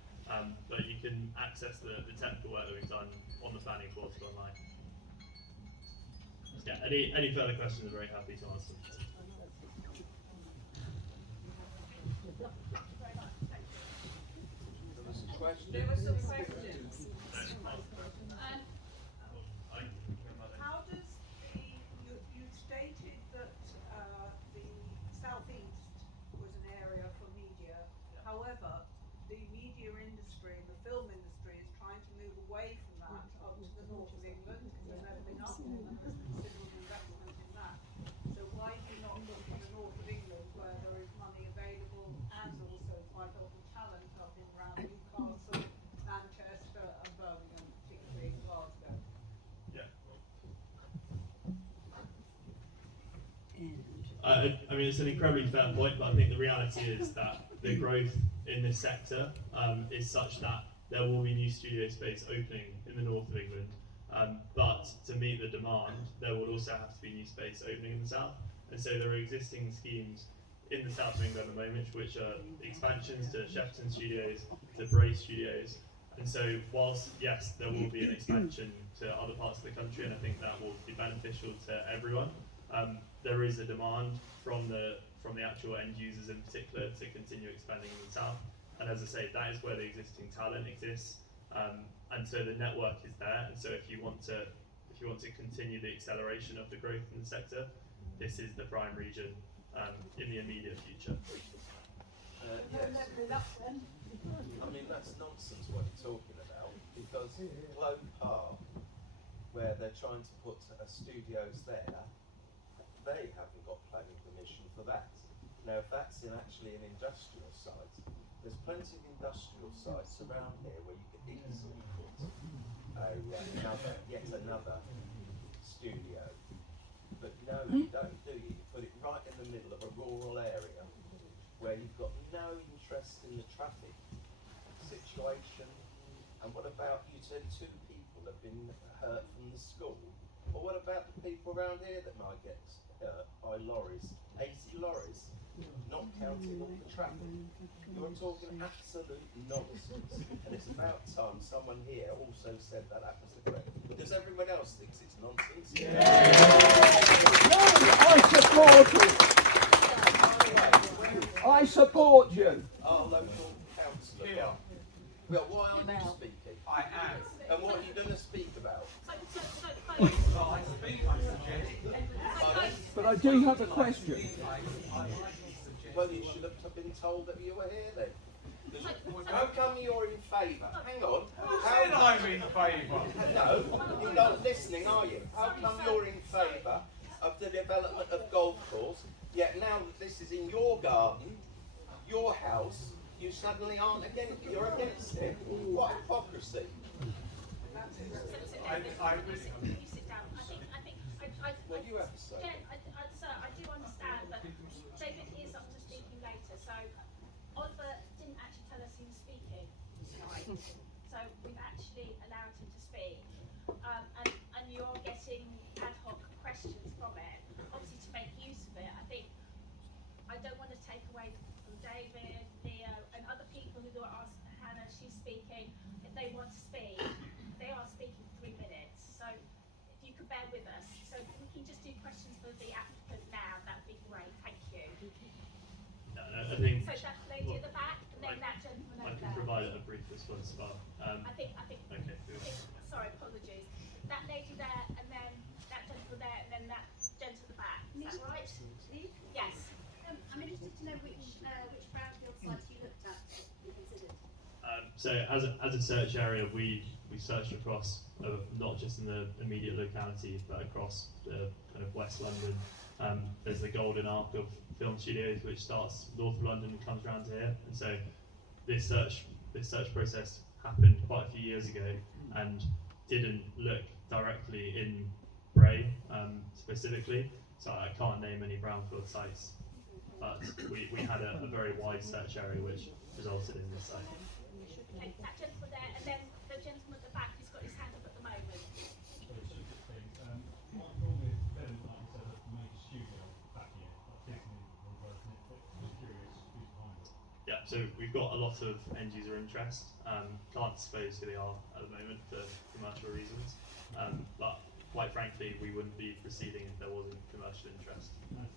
but you can access the technical work that we've done on the planning portal online. Yeah, any further questions, I'm very happy to answer them. There were some questions. How does you stated that the southeast was an area for media. However, the media industry, the film industry, is trying to move away from that up to the north of England because they've been up and there's considerable investment in that. So why do you not look to the north of England where there is money available and also quite a lot of talent up in around Newcastle, Manchester and Birmingham, particularly Glasgow? Yeah. I mean, it's an incredibly fair point, but I think the reality is that the growth in this sector is such that there will be new studio space opening in the north of England, but to meet the demand, there will also have to be new space opening in the south. And so there are existing schemes in the south of England at the moment, which are expansions to Shepperton Studios, to Bray Studios. And so whilst, yes, there will be an expansion to other parts of the country, and I think that will be beneficial to everyone, there is a demand from the actual end users in particular to continue expanding in the south. And as I say, that is where the existing talent exists, and so the network is there. And so if you want to continue the acceleration of the growth in the sector, this is the prime region in the immediate future. Yes. I mean, that's nonsense what you're talking about, because Globe Park, where they're trying to put studios there, they haven't got planning permission for that. Now, if that's actually an industrial site, there's plenty of industrial sites around here where you could easily put yet another studio. But no, you don't, do you? You put it right in the middle of a rural area where you've got no interest in the traffic situation. And what about, you said 2 people have been hurt from the school. Well, what about the people around here that might get hurt by lorries? 80 lorries, not counting all the traffic. You're talking absolute nonsense. And it's about time someone here also said that was the correct. Because everyone else thinks it's nonsense. Yeah. No, I support you. I support you. Our local councillor. Yeah. Well, why aren't you speaking? I am. And what are you going to speak about? But I do have a question. Well, you should have been told that you were here then. How come you're in favour? Hang on. How said I'm in favour? No, you're not listening, are you? How come you're in favour of the development of golf course, yet now that this is in your garden, your house, you suddenly aren't against it? You're against it? What hypocrisy. What do you have to say? Sir, I do understand, but David is up to speaking later. So, Oliver So we've actually allowed him to speak, and you're getting ad hoc questions from it. Obviously, to make use of it, I think I don't want to take away from David, Leo, and other people who are asking Hannah. She's speaking. If they want to speak, they are speaking 3 minutes. So if you could bear with us, so we can just do questions for the applicant now. That would be great. Thank you. No, I think. So that lady at the back, and then that gentleman I over can there. provide a brief response, but I think. Okay. Sorry, apologies. That lady there, and then that gentleman there, and then that gentleman at the back. Is that right? Yes. I'm interested to know which brownfield sites you looked at and considered. So as a search area, we searched across not just in the immediate locality, but across kind of West London. There's the golden arc of film studios, which starts north of London and comes around to here. And so this search process happened quite a few years ago and didn't look directly in Bray specifically. So I can't name any brownfield sites, but we had a very wide search area which resulted in this site. Okay, that gentleman there, and then the gentleman at the back who's got his hand up at the moment. Yeah, so we've got a lot of end user interest. Can't disclose who they are at the moment for commercial reasons, but quite frankly, we wouldn't be proceeding if there wasn't commercial interest. Not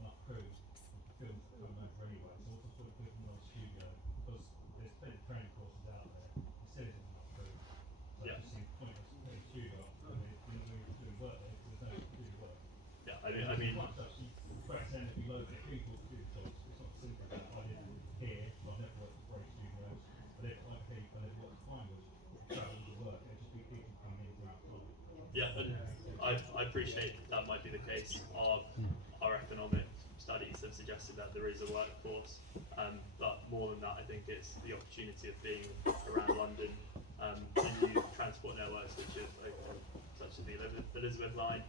enough crew for films to come over anyway, so what's the point of putting them on a studio? Because there's plenty of training courses out there, it says there's enough crew. So Yeah. it just seems pointless to put a studio up when you're not really doing work there, because there's no doing work. Yeah, I mean It's actually press and if you load of people to do jobs, it's not simple. I didn't hear, I've never worked for Bray Studios, but if I hear I never worked for Pinewood, travel to work, it'd just be people coming in and out of time. Yeah, and I appreciate that might be the case. Our economic studies have suggested that there is a workforce, but more than that, I think it's the opportunity of being around London, and new transport networks which have opened, such as the Elizabeth line.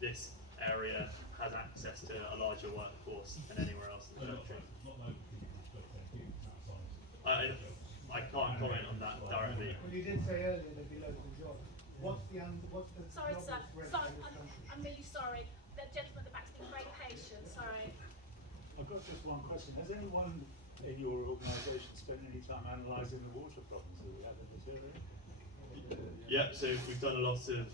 This area has access to a larger workforce than anywhere else in the country. I can't comment on that directly. Well, you did say earlier there'd be loads of jobs. What's the Sorry, job sir. that's spread Sorry, in this country? I'm really sorry. The gentleman at the back's been very patient. Sorry. I've got just one question. Has anyone in your organisation spent any time analysing the water problems that we have in this area? Yeah, so we've done a lot of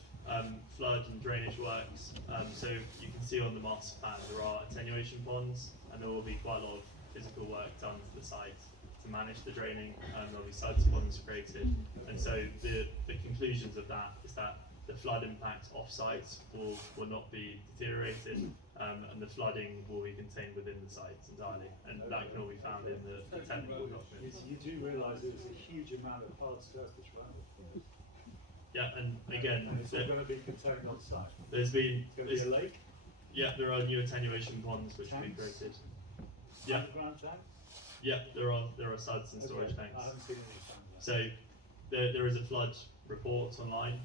flood and drainage works. So you can see on the master plan there are attenuation ponds, and there will be quite a lot of physical work done to the site to manage the draining. There'll be suds ponds created, and so the conclusions of that is that the flood impact off-site will not be deteriorated, and the flooding will be contained within the site entirely, and that can all be found in the technical documents. You do realise there's a huge amount of hard surface around it. Yeah, and again, And it's all going to be contained on site. there's been It's going to be a lake. Yeah, there are new attenuation ponds which have been created. Yeah, Underground tanks. yeah, there are suds and storage Okay, tanks. I haven't seen any tanks. So there is a flood report online.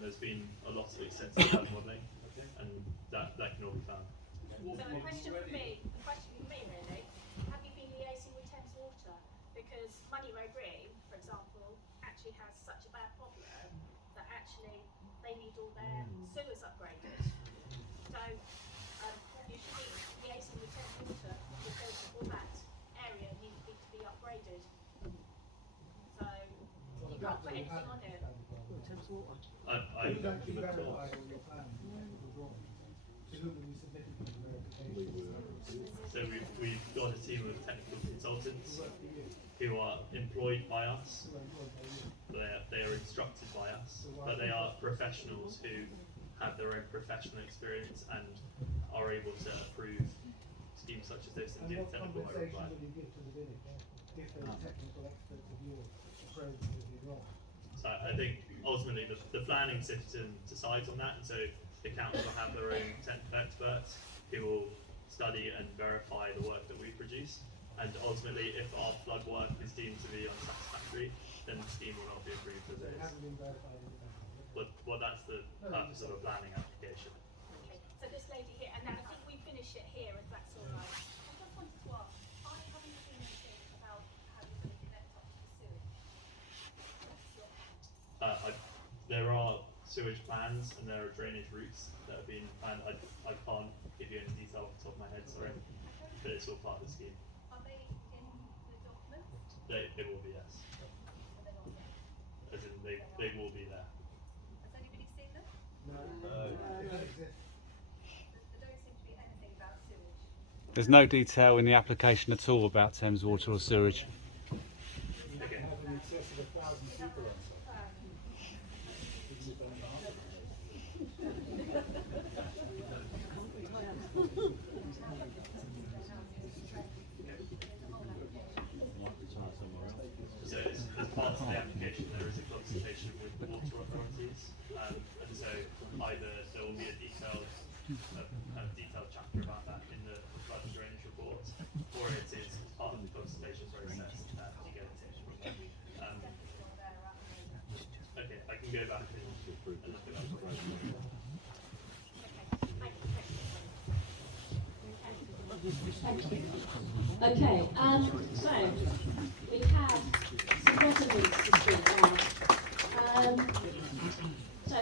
There's been a lot of extensive flood modelling, and that can all be found. So the question for me really, have you been liaising with Thames Water? Because Money Road Green, for example, actually has such a bad problem that actually they need all their sewers upgraded. So you should be liaising with Thames Water because all that area needs to be upgraded. So you can't put anything on it. Thames Water. I You've actually verified all your plans and drawings. Presumably submitted them for verification. So we've got a team of technical consultants who are employed by us. They are instructed by us, but they are professionals who have their own professional experience and are able to approve schemes such as this and do the what technical work compensation required. will you give to the village if those technical experts of yours approve the drawing? So I think ultimately the planning system decides on that, and so the council have their own technical experts who will study and verify the work that we produce. And ultimately, if our flood work is deemed to be unsatisfactory, then the scheme will not be approved as So it it is. hasn't been verified independently. Well, that's the purpose of a planning application. Okay, so this lady here, and then I think we finish it here if that's all right. I just wanted to ask, are you having a anything about there are sewage plans and there are drainage routes that have been planned. I can't give you any detail off the top of my head, sorry, but it's all part of the scheme. Are they in the documents? They will be, yes. As in, they will be there. Has anybody seen them? No. They don't exist. There don't seem to be anything about sewage. There's no detail in the application at all about Thames water or sewage. You have in excess of 1,000 people on site. So as part of the application, there is a consultation with the water authorities, and so either there will be a detailed chapter about that in the flood and drainage report, or it is part of the consultation process that you get it from them. Okay, I can go back and look it up. Thank you. Okay, so we have some residents to speak now. So,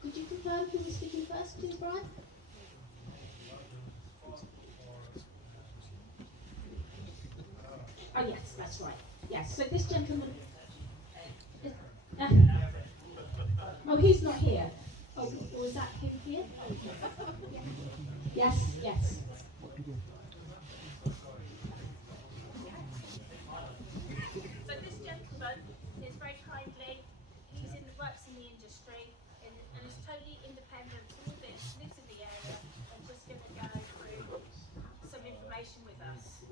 could you confirm who was speaking first, please, Brian? Oh yes, that's right. Yes, so this gentleman... oh, he's not here. Oh, or is that him here? Yes, yes. So this gentleman is very kindly, works in the industry and is totally independent from all this, lives in the area and just going to go through some information with us.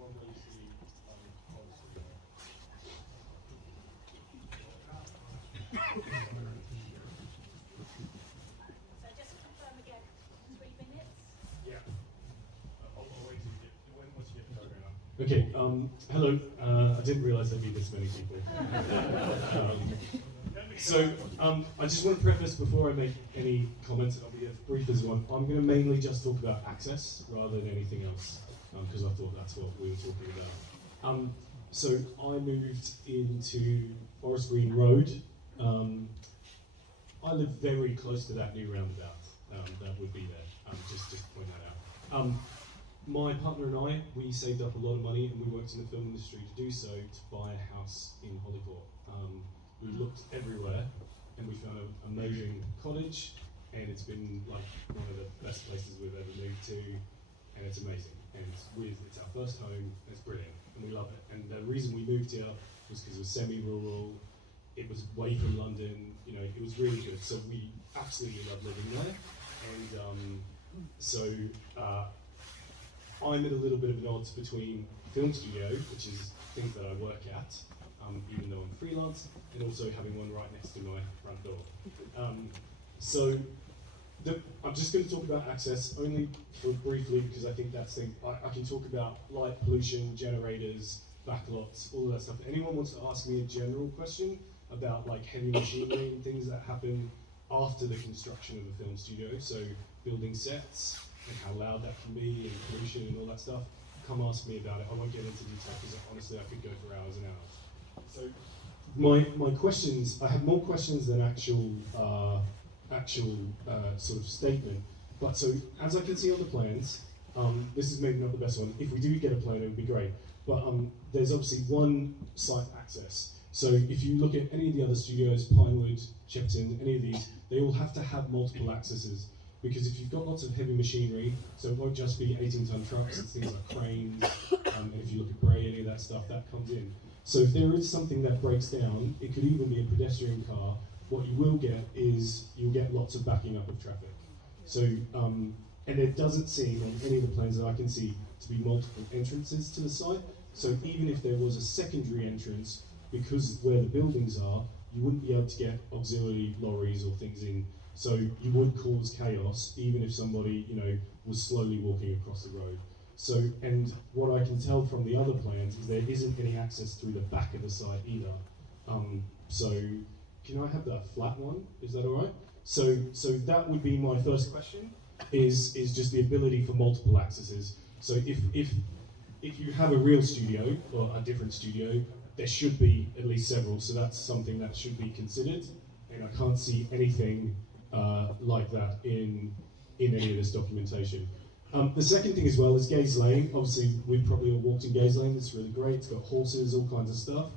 So just to confirm again, 3 minutes? Yeah. I'll wait till you get, once you get the program up. Okay, hello. I didn't realise there'd be this many people. I just want to preface before I make any comments, and I'll be as brief as one. I'm going to mainly just talk about access rather than anything else, because I thought that's what we were talking about. So I moved into Forest Green Road. I live very close to that new roundabout that would be there, just to point that out. My partner and I, we saved up a lot of money and we worked in the film industry to do so, to buy a house in Holyport. We looked everywhere and we found an amazing cottage, and it's been like one of the best places we've ever moved to, and it's amazing. And it's our first home, and it's brilliant, and we love it. And the reason we moved here was because it was semi-rural, it was away from London, you know, it was really good. So we absolutely love living there. And I'm at a little bit of an odds between film studio, which is things that I work at, even though I'm freelance, and also having one right next to my front door. I'm just going to talk about access only briefly, because I think that's the I can talk about light pollution, generators, backlots, all of that stuff. If anyone wants to ask me a general question about like heavy machinery and things that happen after the construction of a film studio, so building sets and how loud that can be and pollution and all that stuff, come ask me about it. I won't get into detail because honestly I could go for hours and hours. So my questions, I have more questions than actual sort of statement. But so as I can see on the plans, this is maybe not the best one. If we do get a plan, it would be great. But there's obviously one site access. So if you look at any of the other studios, Pinewood, Shepton, any of these, they all have to have multiple accesses. Because if you've got lots of heavy machinery, so it won't just be 18-ton trucks, it's things like cranes, and if you look at Bray, any of that stuff, that comes in. So if there is something that breaks down, it could even be a pedestrian car, what you will get is, you'll get lots of backing up of traffic. So, and it doesn't seem on any of the plans that I can see to be multiple entrances to the site. So even if there was a secondary entrance, because where the buildings are, you wouldn't be able to get auxiliary lorries or things in. So you would cause chaos, even if somebody, you know, was slowly walking across the road. So, and what I can tell from the other plans is there isn't any access through the back of the site either. So, can I have that flat one? Is that all right? So that would be my first question, is just the ability for multiple accesses. So if you have a real studio or a different studio, there should be at least several, so that's something that should be considered. and I can't see anything like that in any of this documentation. The second thing as well is Gaze Lane. Obviously, we've probably all walked in Gaze Lane. It's really great. It's got horses, all kinds of stuff.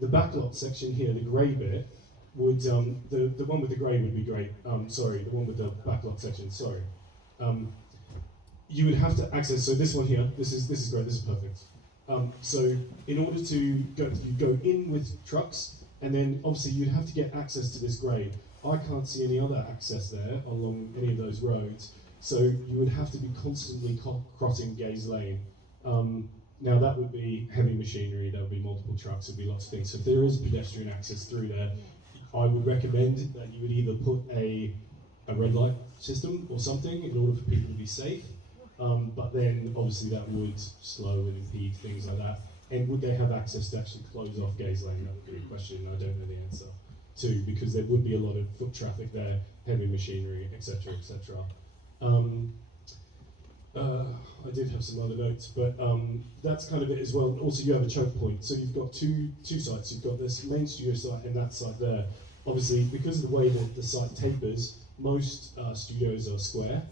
The backlot section here, the grey bit, would the one with the grey would be great. Sorry, the one with the backlot section. Sorry. You would have to access. So this one here, this is great. This is perfect. So in order to go, you go in with trucks, and then obviously you'd have to get access to this grade. I can't see any other access there along any of those roads. So you would have to be constantly crossing Gaze Lane. Now that would be heavy machinery, there would be multiple trucks, there would be lots of things. So if there is pedestrian access through there, I would recommend that you would either put a red light system or something in order for people to be safe. But then obviously that would slow and impede things like that. And would they have access to actually close off Gaze Lane? That would be a question I don't know the answer to, because there would be a lot of foot traffic there, heavy machinery, etc., etc. I did have some other notes, but that's kind of it as well. And also, you have a choke point, so you've got two sites. You've got this main studio site and that site there. Obviously, because of the way that the site tapers, most studios are square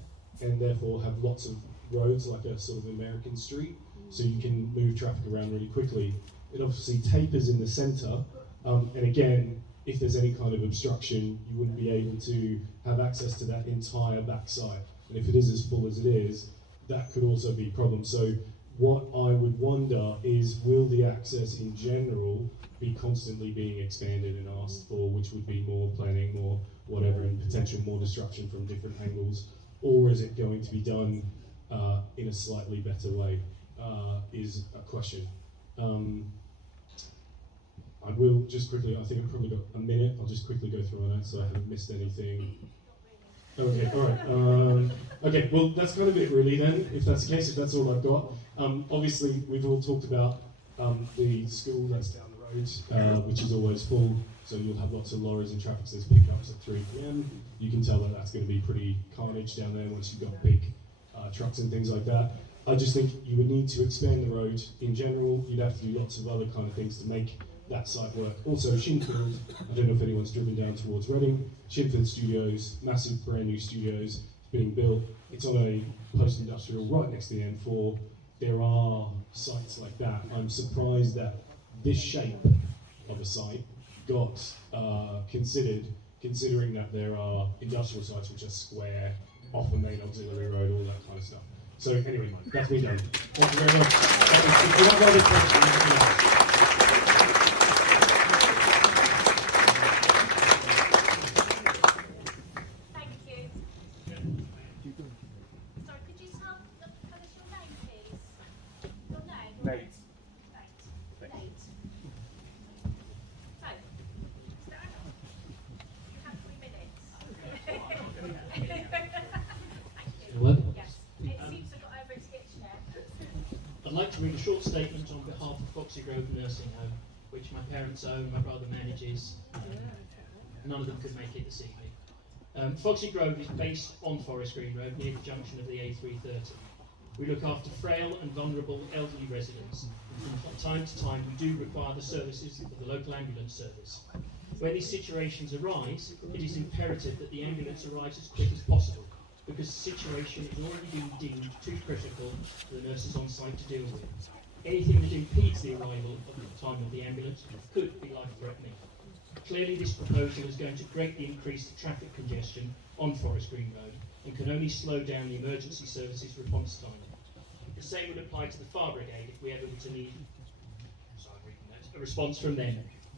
and therefore have lots of roads, like a sort of American street, so you can move traffic around really quickly. It obviously tapers in the centre, and again, if there's any kind of obstruction, you wouldn't be able to have access to that entire backside. And if it is as full as it is, that could also be a problem. So what I would wonder is, will the access in general be constantly being expanded and asked for, which would be more planning, more whatever, and potential more disruption from different angles, or is it going to be done in a slightly better way, is a question. I will just quickly, I think I've probably got a minute, I'll just quickly go through on that so I haven't missed anything. Okay, alright. Okay, well that's kind of it really then, if that's the case, if that's all I've got. Obviously we've all talked about the school that's down the road, which is always full, so you'll have lots of lorries and traffic says pickups at 3 PM. You can tell that that's going to be pretty carnage down there once you've got big trucks and things like that. I just think you would need to expand the road in general. You'd have to do lots of other kind of things to make that site work. Also, Shinfield, I don't know if anyone's driven down towards Reading. Shinfield Studios, massive brand new studios being built. It's on a post-industrial right next to the N4. There are sites like that. I'm surprised that this shape of a site got considered, considering that there are industrial sites which are square, off a main auxiliary road, all that kind of stuff. So anyway, that's me done. Thank you very much. If you have other questions, I'd like to read a short statement on behalf of Foxy Grove Nursing Home, which my parents own, my brother manages. None of them could make it this evening. Foxy Grove is based on Forest Green Road, near the junction of the A330. We look after frail and vulnerable elderly residents, and from time to time we do require the services of the local ambulance service. When these situations arise, it is imperative that the ambulance arrives as quick as possible, because the situation has already been deemed too critical for the nurses on site to deal with. Anything that impedes the arrival at the time of the ambulance could be life-threatening. Clearly this proposal is going to greatly increase the traffic congestion on Forest Green Road and can only slow down the emergency services response time. The same would apply to the fire brigade if we ever were to need a response from them,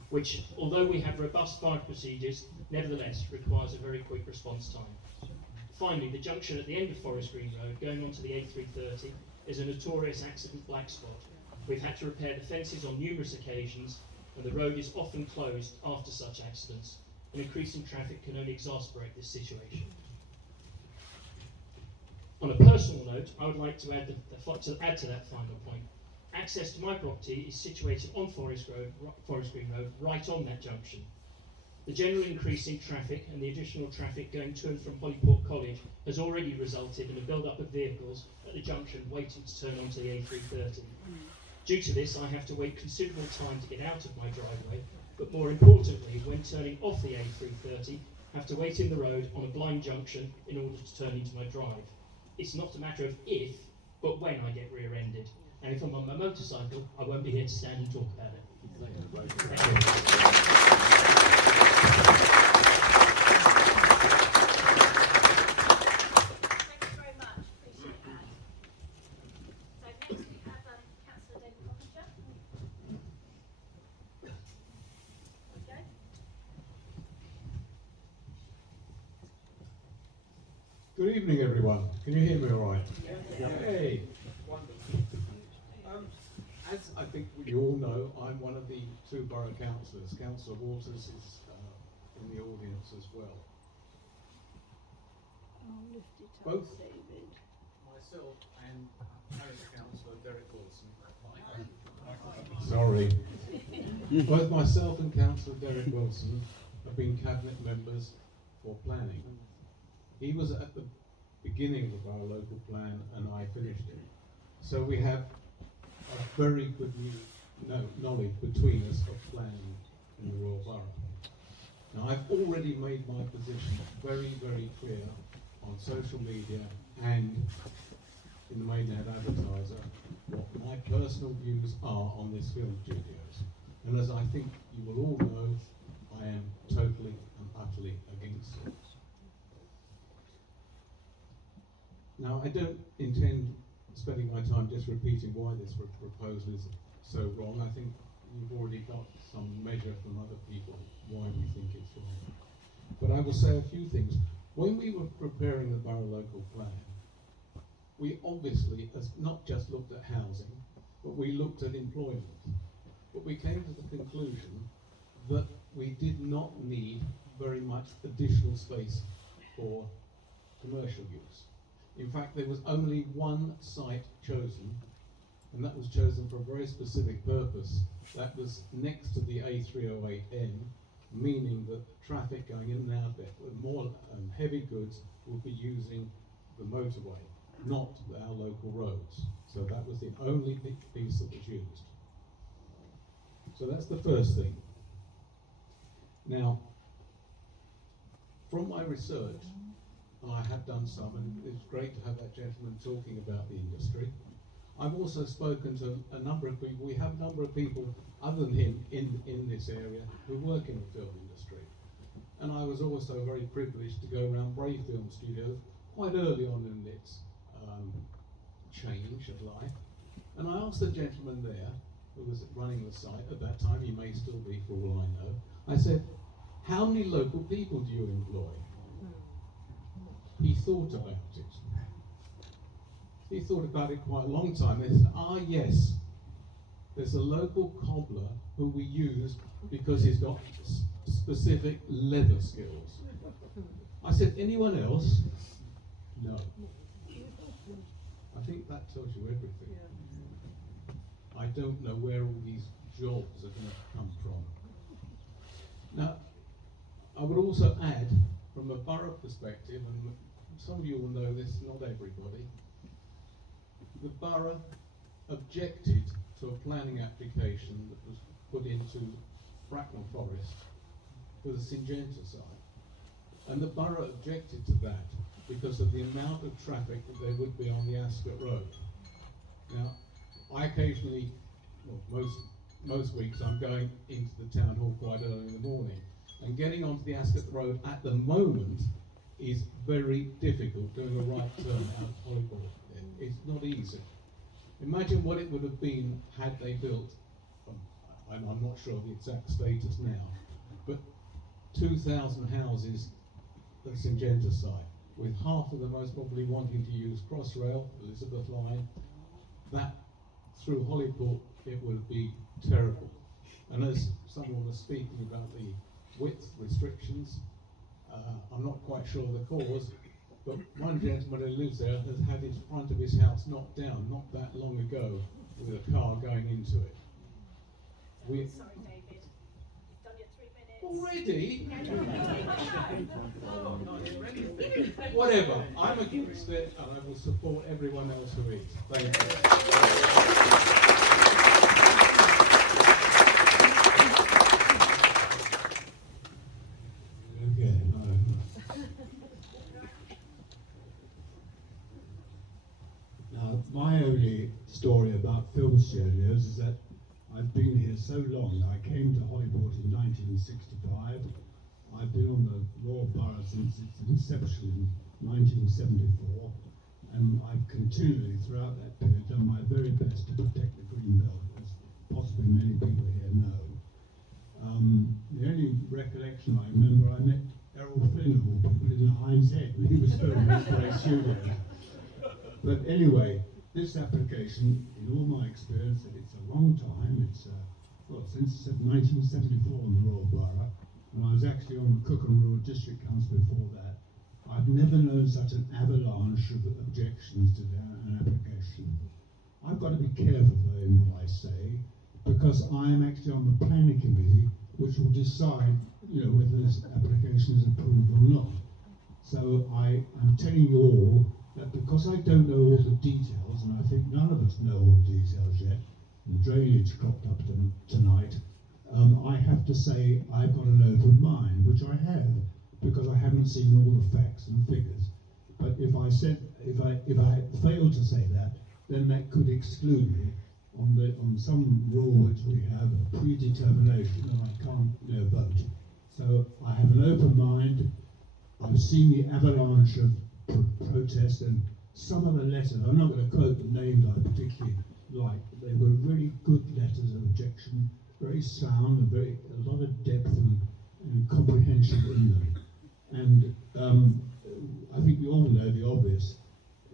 which, although we have robust fire procedures, nevertheless requires a very quick response time. Finally, the junction at the end of Forest Green Road, going onto the A330, is a notorious accident black spot. We've had to repair the fences on numerous occasions, and the road is often closed after such accidents, and increasing traffic can only exacerbate this situation. On a personal note, I would like to add to that final point. Access to my property is situated on Forest Green Road, right on that junction. The general increase in traffic and the additional traffic going to and from Holyport College has already resulted in a build-up of vehicles at the junction waiting to turn onto the A330. Due to this, I have to wait considerable time to get out of my driveway, but more importantly, when turning off the A330, have to wait in the road on a blind junction in order to turn into my drive. It's not a matter of if, but when I get rear-ended. And if I'm on my motorcycle, I won't be here to stand and talk about it. Thank you. Very much. Appreciate that. So next we have Councillor David Coppinger. Okay. Good evening, everyone. Can you hear me all right? Yeah. Hey. As I think you all know, I'm one of the two borough councillors. Councillor Waters is in the audience as well. Both myself and Parish Councillor Derek Wilson. Sorry. Both myself and Councillor Derek Wilson have been cabinet members for planning. He was at the beginning of our local plan and I finished it. So we have a very good knowledge between us of planning in the Royal Borough. Now I've already made my position very, very clear on social media and in the Maidenhead Advertiser what my personal views are on this film studios. And as I think you will all know, I am totally and utterly against it. Now, I don't intend spending my time just repeating why this proposal is so wrong. I think you've already got some measure from other people why we think it's wrong. But I will say a few things. When we were preparing the borough local plan, we obviously not just looked at housing, but we looked at employment. But we came to the conclusion that we did not need very much additional space for commercial use. In fact, there was only one site chosen, and that was chosen for a very specific purpose. That was next to the A308M, meaning that traffic going in and out there with more heavy goods would be using the motorway, not our local roads. So that was the only piece that was used. So that's the first thing. Now, from my research, and I have done some, and it's great to have that gentleman talking about the industry. I've also spoken to a number of people. We have a number of people other than him in this area who work in the film industry. And I was also very privileged to go around Bray Film Studios quite early on in its change of life. And I asked the gentleman there, who was running the site at that time, he may still be for all I know, I said, how many local people do you employ? He thought about it. He thought about it quite a long time. He said, yes, there's a local cobbler who we use because he's got specific leather skills. I said, anyone else? No. I think that tells you everything. I don't know where all these jobs are going to come from. Now, I would also add, from a borough perspective, and some of you will know this, not everybody, the borough objected to a planning application that was put into Bracknell Forest for the Syngenta site. And the borough objected to that because of the amount of traffic that there would be on the Ascot Road. Now, I occasionally, well, most weeks, I'm going into the town hall quite early in the morning. And getting onto the Ascot Road at the moment is very difficult, doing a right turn out of Holyport. It's not easy. Imagine what it would have been had they built, I'm not sure of the exact status now, but 2,000 houses at Syngenta site, with half of them most probably wanting to use Crossrail, Elizabeth Line. That through Holyport, it would be terrible. And as someone was speaking about the width restrictions, I'm not quite sure the cause, but one gentleman who lives there has had his front of his house knocked down not that long ago with a car going into it. Sorry, David. You've done your 3 minutes. Already? Whatever. I'm against it, and I will support everyone else who is. Thank you. studios is that I've been here so long. I came to Holyport in 1965. I've been on the Royal Borough since its inception in 1974, and I've continually throughout that period done my very best to protect the green belt, as possibly many people here know. The only recollection I remember, I met Errol Flynn, who put in the Hind's Head when he was filming his Bray studio. But anyway, this application, in all my experience, and it's a long time, it's since 1974 in the Royal Borough, and I was actually on the Cook and Rural District Council before that. I've never known such an avalanche of objections to an application. I've got to be careful though in what I say, because I am actually on the planning committee, which will decide, whether this application is approved or not. So I'm telling you all that because I don't know all the details, and I think none of us know all the details yet, and drainage cropped up tonight, I have to say I've got an open mind, which I have, because I haven't seen all the facts and figures. But if I failed to say that, then that could exclude me on some rule which we have, a predetermination, and I can't vote. So I have an open mind. I've seen the avalanche of protest, and some of the letters, I'm not going to quote the names I particularly like, but they were really good letters of objection, very sound, and a lot of depth and comprehension in them. And I think we all know the obvious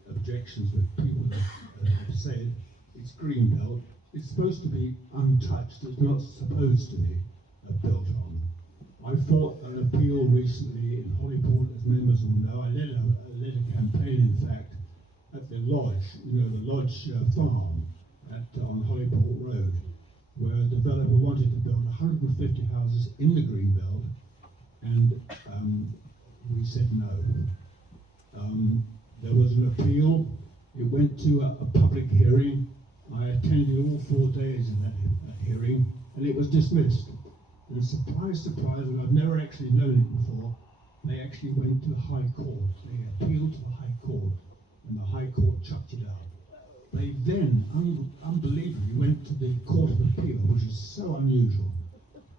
objections with people that have said it's green belt, it's supposed to be untouched, it's not supposed to be built on. I fought an appeal recently in Holyport, as members will know. I led a campaign, in fact, at the lodge, the lodge farm on Holyport Road, where a developer wanted to build 150 houses in the green belt, and we said no. There was an appeal. It went to a public hearing. I attended all 4 days in that hearing, and it was dismissed. And surprise, surprise, and I've never actually known it before, they actually went to the High Court. They appealed to the High Court, and the High Court chucked it out. They then, unbelievably, went to the Court of Appeal, which is so unusual,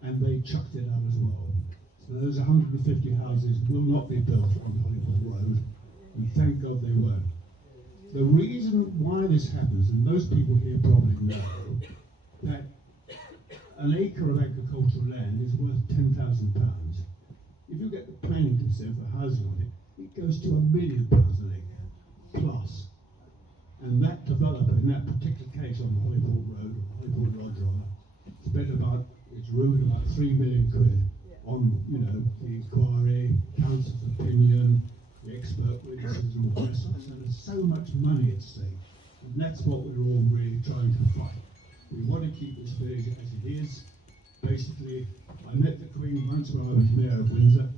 and they chucked it out as well. So those 150 houses will not be built on Holyport Road, and thank God they weren't. The reason why this happens, and most people here probably know, that an acre of agricultural land is worth £10,000. If you get the planning consent for housing on it, it goes to £1 million an acre plus. And that developer, in that particular case on Holyport Road, or Holyport Lodge rather, spent about, it's rumoured, about £3 million on, the inquiry, council's opinion, the expert witnesses and all the rest of it. So there's so much money at stake, and that's what we're all really trying to fight. We want to keep this village as it is. Basically, I met the Queen once when I was Mayor of Windsor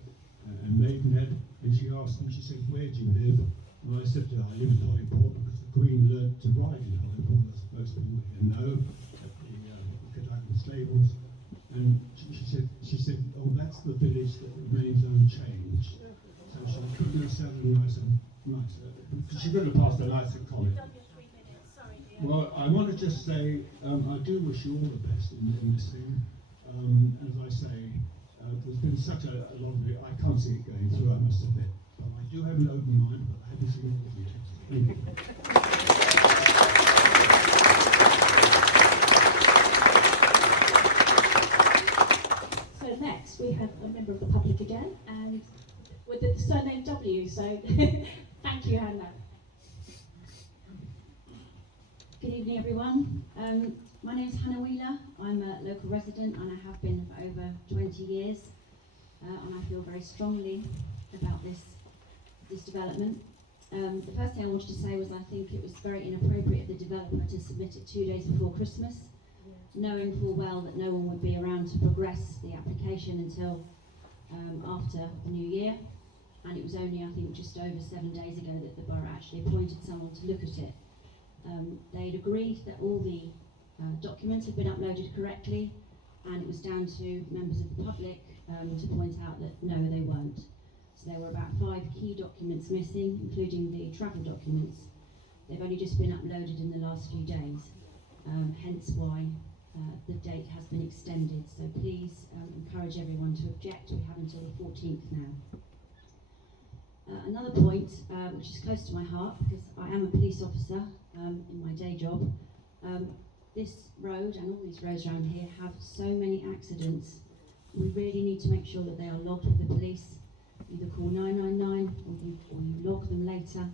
and Maidenhead, and she asked me, she said, where do you live? And I said to her, I live in Holyport because the Queen learnt to ride in Holyport, as most people here know, at the Cadogan Stables. And she said, oh, that's the village that remains unchanged. So she couldn't have sounded nicer, because she couldn't have passed a nicer comment. Well, I want to just say, I do wish you all the best in this thing. As I say, there's been such a lot of it, I can't see it going through, I must admit. But I do have an open mind, but I haven't seen all of it. Thank you. So next we have a member of the public again, and with the surname W, so thank you, Hannah. Good evening, everyone. My name is Hannah Wheeler. I'm a local resident, and I have been for over 20 years. And I feel very strongly about this development. The first thing I wanted to say was I think it was very inappropriate of the developer to submit it 2 days before Christmas, knowing full well that no one would be around to progress the application until after the new year. And it was only, I think, just over 7 days ago that the borough actually appointed someone to look at it. They'd agreed that all the documents had been uploaded correctly, and it was down to members of the public to point out that no, they weren't. So there were about 5 key documents missing, including the travel documents. They've only just been uploaded in the last few days. hence why the date has been extended. So please encourage everyone to object. We have until the 14th now. Another point, which is close to my heart, because I am a police officer in my day job, this road and all these roads around here have so many accidents. We really need to make sure that they are logged with the police. Either call 999 or you log them later.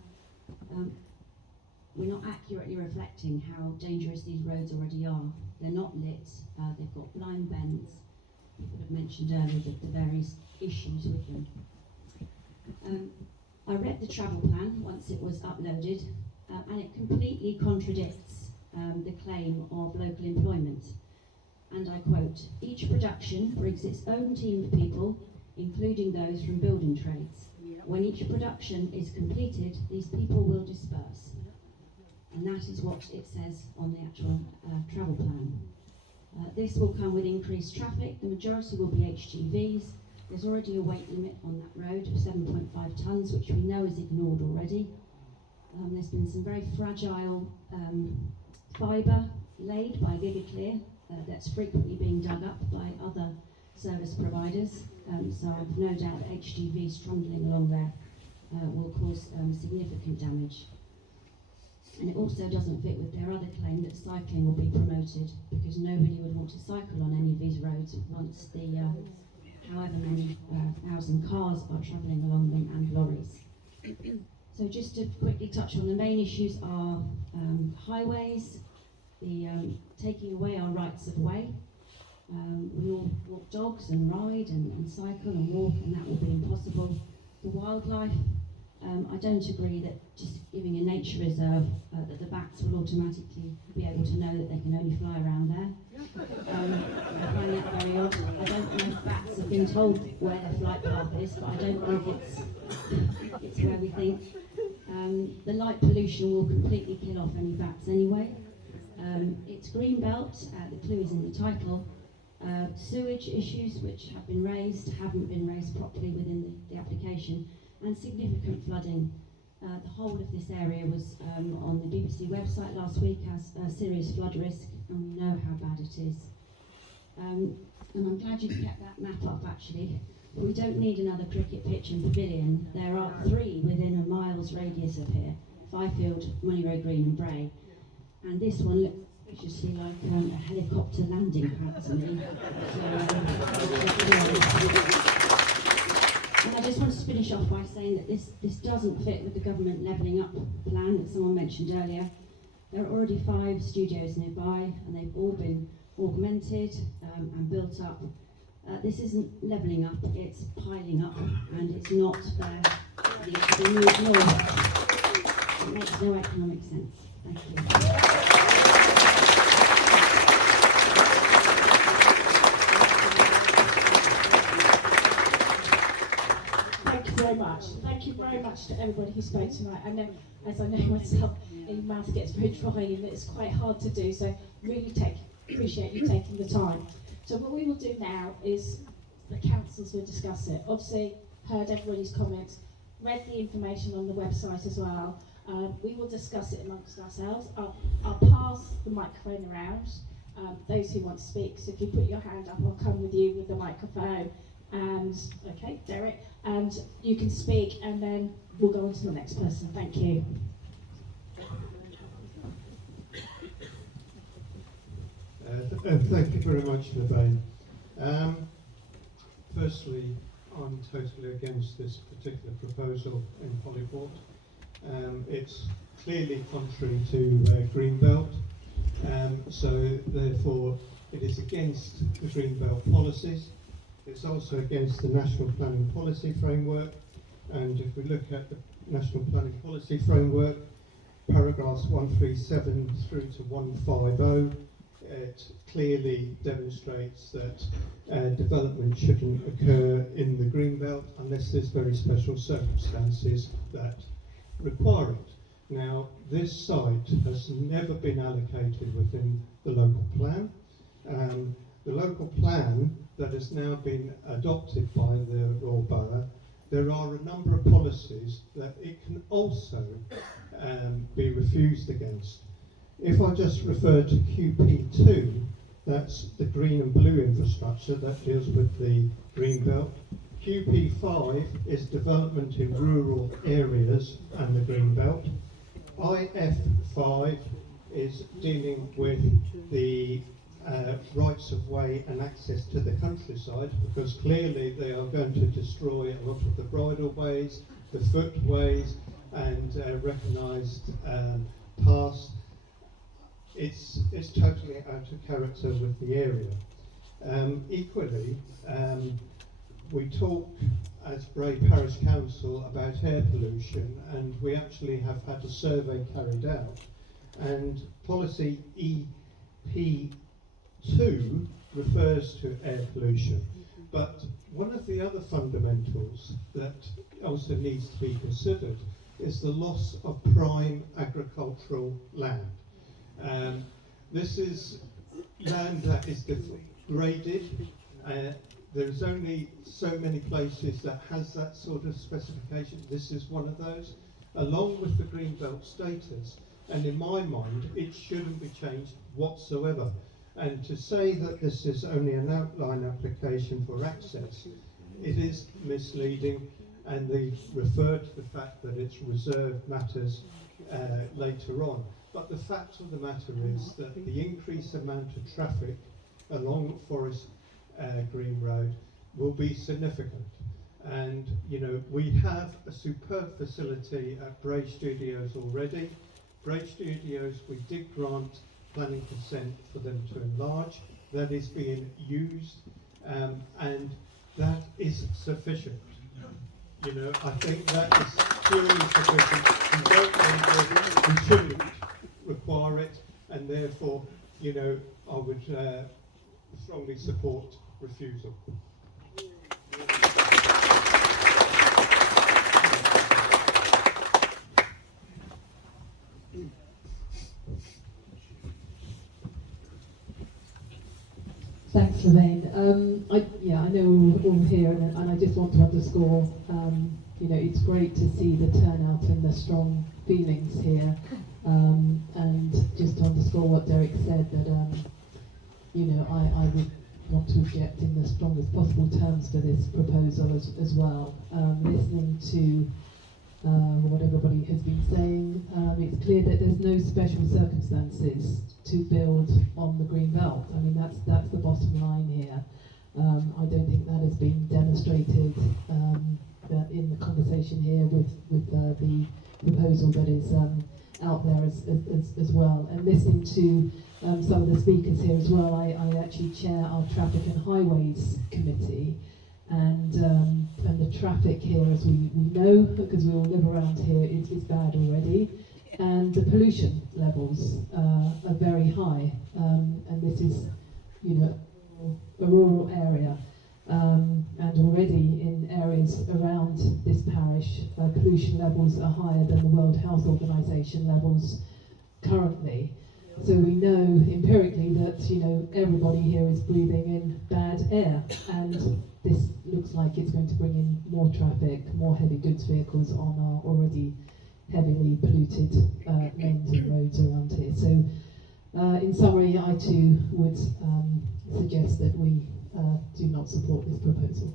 We're not accurately reflecting how dangerous these roads already are. They're not lit, they've got blind bends. People have mentioned earlier the various issues with them. I read the travel plan once it was uploaded, and it completely contradicts the claim of local employment. And I quote, "Each production brings its own team of people, including those from building trades. When each production is completed, these people will disperse." And that is what it says on the actual travel plan. This will come with increased traffic. The majority will be HGVs. There's already a weight limit on that road of 7.5 tonnes, which we know is ignored already. There's been some very fragile fibre laid by Gigaclear that's frequently being dug up by other service providers. So I've no doubt that HGVs trundling along there will cause significant damage. And it also doesn't fit with their other claim that cycling will be promoted, because nobody would want to cycle on any of these roads once the however many thousand cars are travelling along them and lorries. So just to quickly touch on the main issues are highways, the taking away our rights of way. We all walk dogs and ride and cycle and walk, and that will be impossible. The wildlife, I don't agree that just giving a nature reserve that the bats will automatically be able to know that they can only fly around there. I find that very odd. I don't know if bats have been told where their flight path is, but I don't think it's where we think. The light pollution will completely kill off any bats anyway. It's green belt, the clue is in the title. Sewage issues which have been raised haven't been raised properly within the application, and significant flooding. The whole of this area was on the BBC website last week as a serious flood risk, and we know how bad it is. And I'm glad you kept that map up actually. We don't need another cricket pitch and pavilion. There are 3 within a mile's radius of here: Fifield, Moneyrow Green and Bray. And this one looks suspiciously like a helicopter landing pad to me. And I just want to finish off by saying that this doesn't fit with the government levelling up plan that someone mentioned earlier. There are already 5 studios nearby, and they've all been augmented and built up. This isn't levelling up, it's piling up, and it's not to be moved north. It makes no economic sense. Thank you. Thank you very much to everybody who spoke tonight. I know, as I know myself, your mouth gets very dry and it's quite hard to do, so really appreciate you taking the time. So what we will do now is the councils will discuss it. Obviously, heard everybody's comments, read the information on the website as well. We will discuss it amongst ourselves. I'll pass the microphone around, those who want to speak. So if you put your hand up, I'll come with you with the microphone. And, okay, Derek, and you can speak, and then we'll go on to the next person. Thank you. Thank you very much, Lorraine. Firstly, I'm totally against this particular proposal in Holyport. It's clearly contrary to Greenbelt, so therefore it is against the Greenbelt policies. It's also against the National Planning Policy Framework, and if we look at the National Planning Policy Framework, paragraphs 137 through to 150, it clearly demonstrates that development shouldn't occur in the Greenbelt unless there's very special circumstances that require it. Now, this site has never been allocated within the local plan. The local plan that has now been adopted by the Royal Borough, there are a number of policies that it can also be refused against. If I just refer to QP2, that's the green and blue infrastructure that deals with the green belt. QP5 is development in rural areas and the green belt. IF5 is dealing with the rights of way and access to the countryside, because clearly they are going to destroy a lot of the bridleways, the footways, and recognised paths. It's totally out of character with the area. Equally, we talk as Bray Parish Council about air pollution, and we actually have had a survey carried out, and policy EP2 refers to air pollution. But one of the other fundamentals that also needs to be considered is the loss of prime agricultural land. This is land that is degraded. There's only so many places that has that sort of specification. This is one of those, along with the greenbelt status. And in my mind, it shouldn't be changed whatsoever. And to say that this is only an outline application for access, it is misleading, and they refer to the fact that it's reserved matters later on. But the fact of the matter is that the increased amount of traffic along Forest Green Road will be significant. And you know, we have a superb facility at Bray Studios already. Bray Studios, we did grant planning consent for them to enlarge. That is being used, and that is sufficient. You know, I think that is purely sufficient. We don't need it, we shouldn't require it, and therefore, you know, I would strongly support refusal. Thanks, Lorraine. I know we're all here, and I just want to underscore, you know, it's great to see the turnout and the strong feelings here, and just to underscore what Derek said, that, you know, I would want to object in the strongest possible terms for this proposal as well. Listening to what everybody has been saying, it's clear that there's no special circumstances to build on the green belt. I mean, that's the bottom line here. I don't think that has been demonstrated in the conversation here with the proposal that is out there as well. And listening to some of the speakers here as well, I actually chair our Traffic and Highways Committee, and the traffic here, as we know, because we all live around here, is bad already, and the pollution levels are very high, and this is, you know, a rural area, and already in areas around this parish, pollution levels are higher than the World Health Organization levels currently. So we know empirically that, you know, everybody here is breathing in bad air, and this looks like it's going to bring in more traffic, more heavy goods vehicles on our already heavily polluted lanes and roads around here. So in summary, I too would suggest that we do not support this proposal.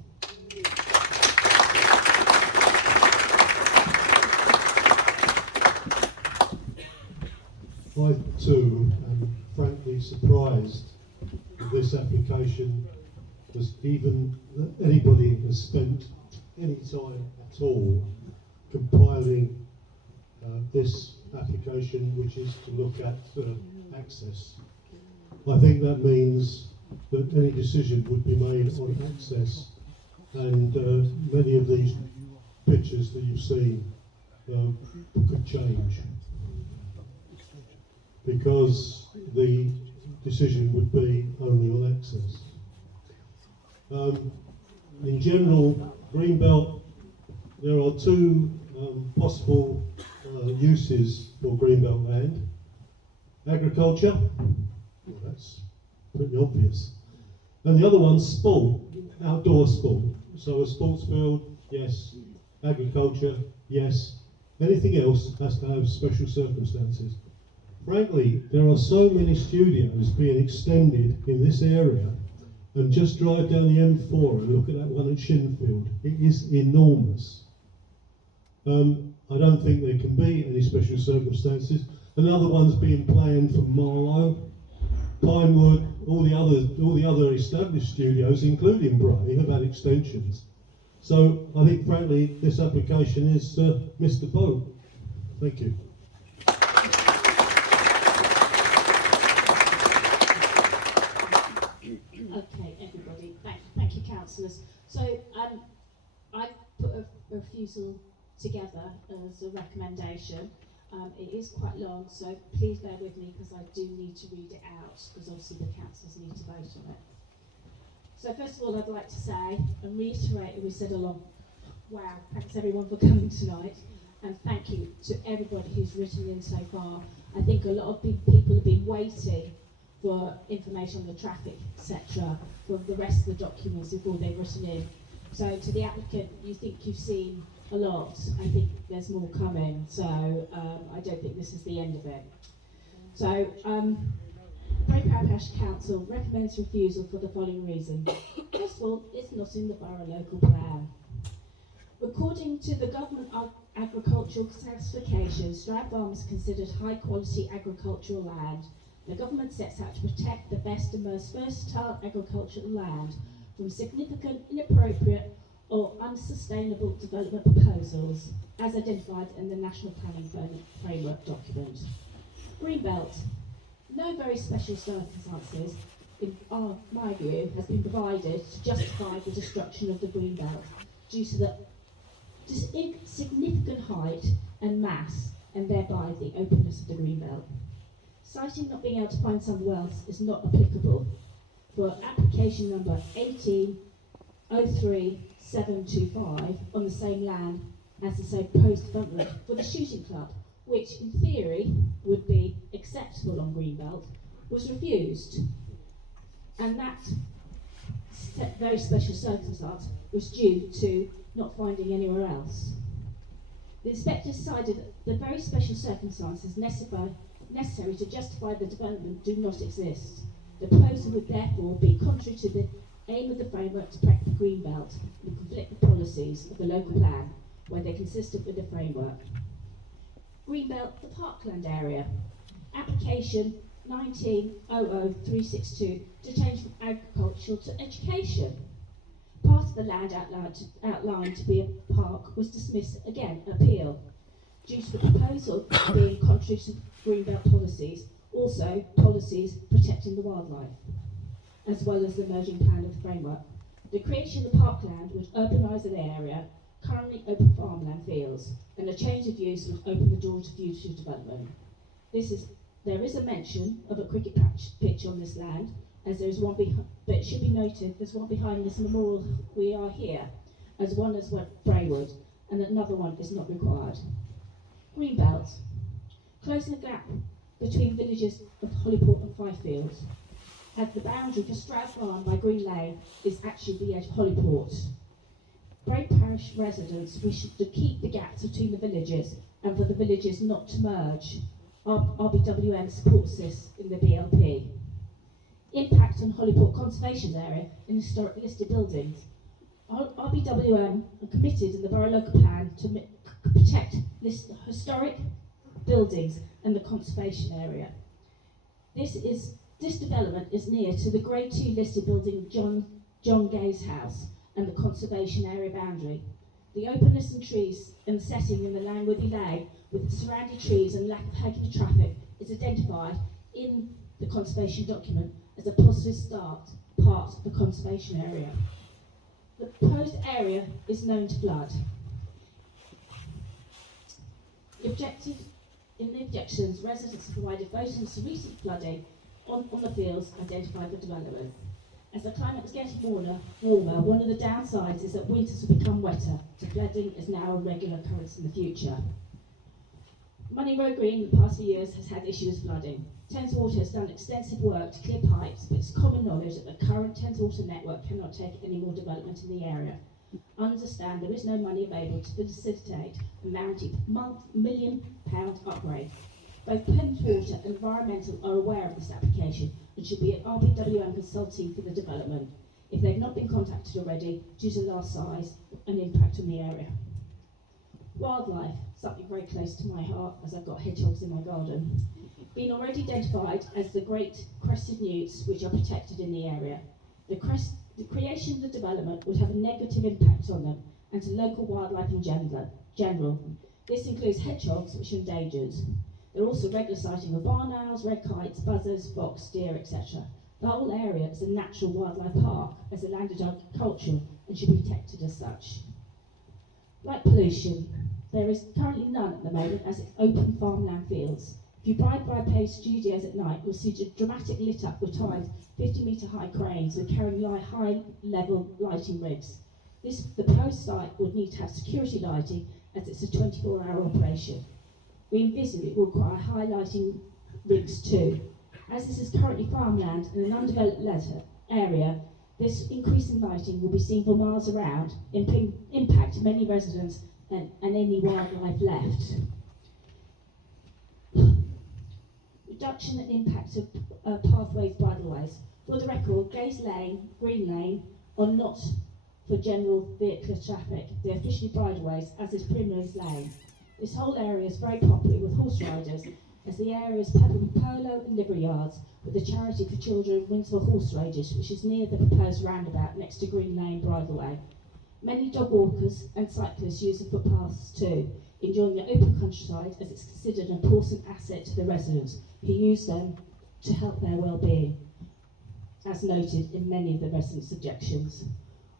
I too am frankly surprised that this application was even, that anybody has spent any time at all compiling this application, which is to look at access. I think that means that any decision would be made on access, and many of these pictures that you've seen could change, because the decision would be only on access. In general, Greenbelt, there are two possible uses for Greenbelt land. Agriculture, well, that's pretty obvious. And the other one's sport, outdoor sport. So a sports field, yes. Agriculture, yes. Anything else has to have special circumstances. frankly, there are so many studios being extended in this area, and just drive down the M4 and look at that one at Shinfield. It is enormous. I don't think there can be any special circumstances. Another one's being planned for Marlow, Pinewood, all the other established studios, including Bray, have had extensions. So I think, frankly, this application is missed the boat. Thank you. Okay, everybody, thank you, councillors. So I put a refusal together as a recommendation. It is quite long, so please bear with me because I do need to read it out, because obviously the councillors need to vote on it. So first of all, I'd like to say and reiterate what we said along. Wow, thanks everyone for coming tonight, and thank you to everybody who's written in so far. I think a lot of people have been waiting for information on the traffic, etc., for the rest of the documents before they've written in. So to the applicant, you think you've seen a lot. I think there's more coming, so I don't think this is the end of it. So, Bray Parish Council recommends refusal for the following reason. First of all, it's not in the borough local plan. According to the government agricultural classification, Stroud Farm is considered high quality agricultural land. The government sets out to protect the best and most versatile agricultural land from significant, inappropriate or unsustainable development proposals as identified in the National Planning Framework document. Greenbelt. No very special circumstances, in my view, has been provided to justify the destruction of the Greenbelt due to the significant height and mass and thereby the openness of the Greenbelt. Citing not being able to find somewhere else is not applicable for application number 1803725 on the same land as the supposed development for the shooting club, which in theory would be acceptable on Greenbelt, was refused. And that very special circumstance was due to not finding anywhere else. The inspector decided that the very special circumstances necessary to justify the development do not exist. The proposal would therefore be contrary to the aim of the framework to protect the Greenbelt and conflict with policies of the local plan, where they're consistent with the framework. Greenbelt, the parkland area. Application 1900362 to change from agricultural to education. Part of the land outlined to be a park was dismissed again, appeal, due to the proposal being contrary to Greenbelt policies, also policies protecting the wildlife, as well as the emerging plan of the framework. The creation of the parkland would urbanise an area, currently open farmland fields, and a change of use would open the door to future development. There is a mention of a cricket pitch on this land, as there is one but it should be noted there's one behind this memorial we are here, as one as Braywood, and another one is not required. Greenbelt. Closing the gap between villages of Holyport and Fifield, as the boundary for Stroud Farm by Green Lane is actually the edge of Holyport. Bray Parish residents wish to keep the gaps between the villages and for the villages not to merge. RBWM supports this in the BLP. Impact on Holyport Conservation Area in historic listed buildings. RBWM are committed in the borough local plan to protect historic buildings and the conservation area. This development is near to the Grade 2 listed building John Gay's house and the conservation area boundary. The openness and trees and setting in the Langworthy Lane with the surrounding trees and lack of vehicular traffic is identified in the conservation document as a positive part of the conservation area. The proposed area is known to flood. In the objections, residents have provided photos of recent flooding on the fields identified for development. As the climate is getting warmer, one of the downsides is that winters will become wetter, so flooding is now a regular occurrence in the future. Money Road Green in the past few years has had issues with flooding. Thames Water has done extensive work to clear pipes, but it's common knowledge that the current Thames Water network cannot take any more development in the area. Understand there is no money available to facilitate a £1 million upgrade. Both Thames Water and Environmental are aware of this application and should be at RBWM consulting for the development if they've not been contacted already due to large size and impact on the area. Wildlife, something very close to my heart as I've got hedgehogs in my garden, been already identified as the great crested newts which are protected in the area. The creation of the development would have a negative impact on them and to local wildlife in general. This includes hedgehogs which are endangered. There are also regular sighting of barn owls, red kites, buzzards, fox, deer, etc. The whole area is a natural wildlife park as a land is agricultural and should be protected as such. Like pollution, there is currently none at the moment as it's open farmland fields. If you drive by Parish studios at night, you'll see dramatic lit up with times 50-metre high cranes with carrying high-level lighting rigs. The proposed site would need to have security lighting as it's a 24-hour operation. We envisage it will require high lighting rigs too. As this is currently farmland and an undeveloped area, this increase in lighting will be seen for miles around, impact many residents and any wildlife left. Reduction and impact of pathways, bridleways. For the record, Gaze Lane, Green Lane are not for general vehicular traffic. They're officially bridleways, as is Primrose Lane. This whole area is very popular with horse riders, as the area is peppered with polo and livery yards, with the charity for children Windsor Horse Rages, which is near the proposed roundabout next to Green Lane Bridleway. Many dog walkers and cyclists use the footpaths too, enjoying the open countryside as it's considered an important asset to the residents who use them to help their well-being, as noted in many of the residents' objections.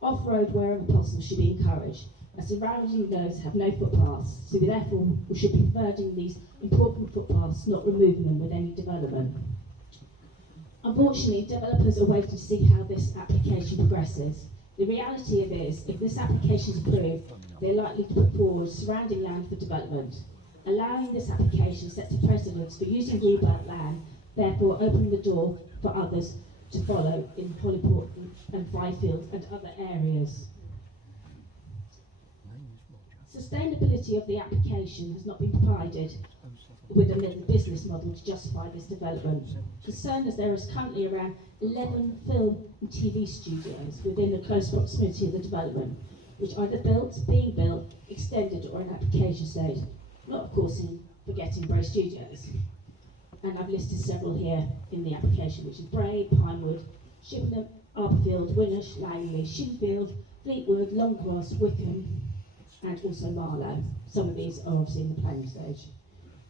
Off-road wherever possible should be encouraged, as surrounding those have no footpaths, so therefore we should be providing these important footpaths, not removing them with any development. Unfortunately, developers are waiting to see how this application progresses. The reality of it is, if this application is approved, they're likely to put forward surrounding land for development. Allowing this application sets a precedent for using greenbelt land, therefore opening the door for others to follow in Holyport and Byfield and other areas. Sustainability of the application has not been provided with a business model to justify this development. Concern as there is currently around 11 film and TV studios within the close proximity of the development, which are either built, being built, extended or in application stage. Not of course in forgetting Bray Studios. And I've listed several here in the application, which is Bray, Pinewood, Shippenham, Arborfield, Winnersh, Langley, Shinfield, Fleetwood, Longcross, Wickham, and also Marlow. Some of these are obviously in the planning stage.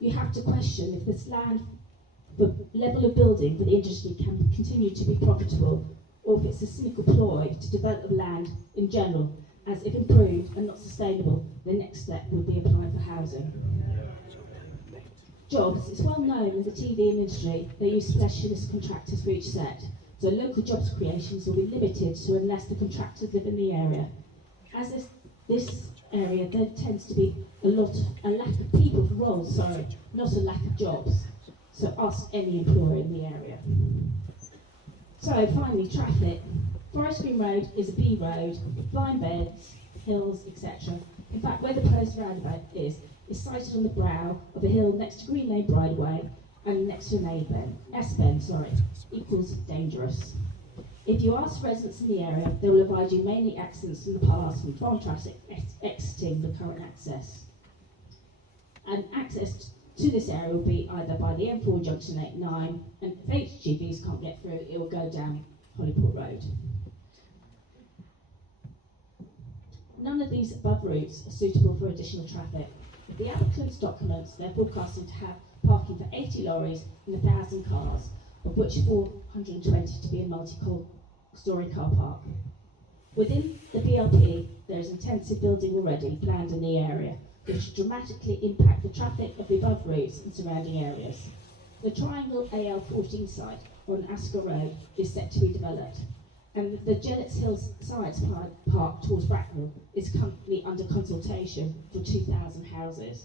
You have to question if this land, the level of building for the industry can continue to be profitable, or if it's a cynical ploy to develop land in general, as if improved and not sustainable, the next step would be applying for housing. Jobs. It's well known in the TV industry they use specialist contractors for each set, so local jobs creations will be limited to unless the contractors live in the area. As this area, there tends to be a lack of people for roles, not a lack of jobs. So ask any employer in the area. So finally, traffic. Forest Green Road is a B road, with blind beds, hills, etc. In fact, where the proposed roundabout is sited on the brow of a hill next to Green Lane Brideway and next to an S-bend, equals dangerous. If you ask residents in the area, they will advise you mainly accidents in the past from farm traffic exiting the current access. And access to this area will be either by the M4 junction 8-9, and if HGVs can't get through, it will go down Holyport Road. None of these above routes are suitable for additional traffic. If the applicant's documents, they're forecasting to have parking for 80 lorries and 1,000 cars, of which 420 to be a multi-storey car park. Within the BLP, there is intensive building already planned in the area, which should dramatically impact the traffic of the above routes and surrounding areas. The Triangle AL14 site on Asker Road is set to be developed, and the Jennets Hill Science Park towards Bracknell is currently under consultation for 2,000 houses.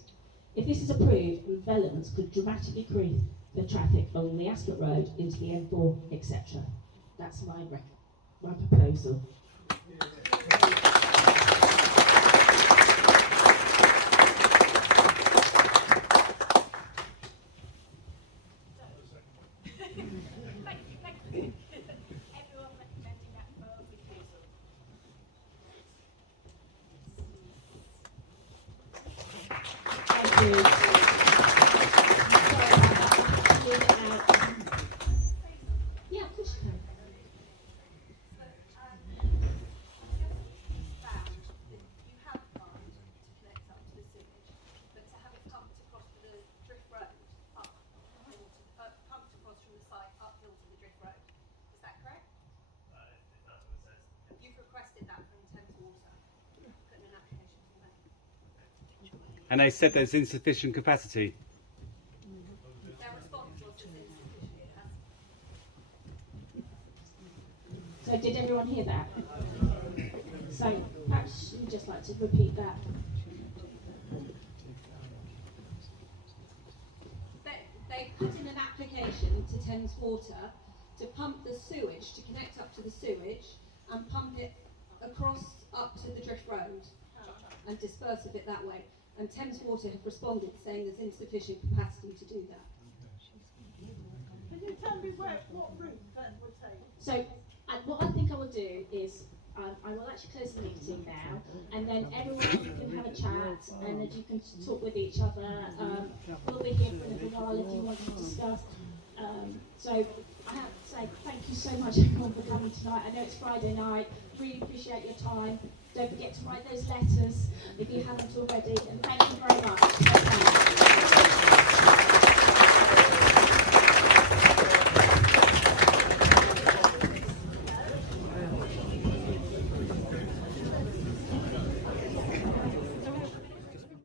If this is approved, developments could dramatically increase the traffic along the Ascot Road into the M4, etc. That's my proposal. you. Sorry about that. Leave it out. Yeah, of course you can. And they said there's insufficient capacity. Their response was it's insufficient. So did everyone hear that? So perhaps you'd just like to repeat that. They put in an application to Thames Water to pump the sewage, to connect up to the sewage and pump it across up to the Drift Road and disperse a bit that way. And Thames Water have responded saying there's insufficient capacity to do that. Can you tell me what route that would take? So what I think I will do is I will actually close the meeting now, and then everyone can have a chat, and then you can talk with each other. We'll be here for a little while if you want to discuss. So I have to say thank you so much everyone for coming tonight. I know it's Friday night. Really appreciate your time. Don't forget to write those letters if you haven't already, and thank you very much.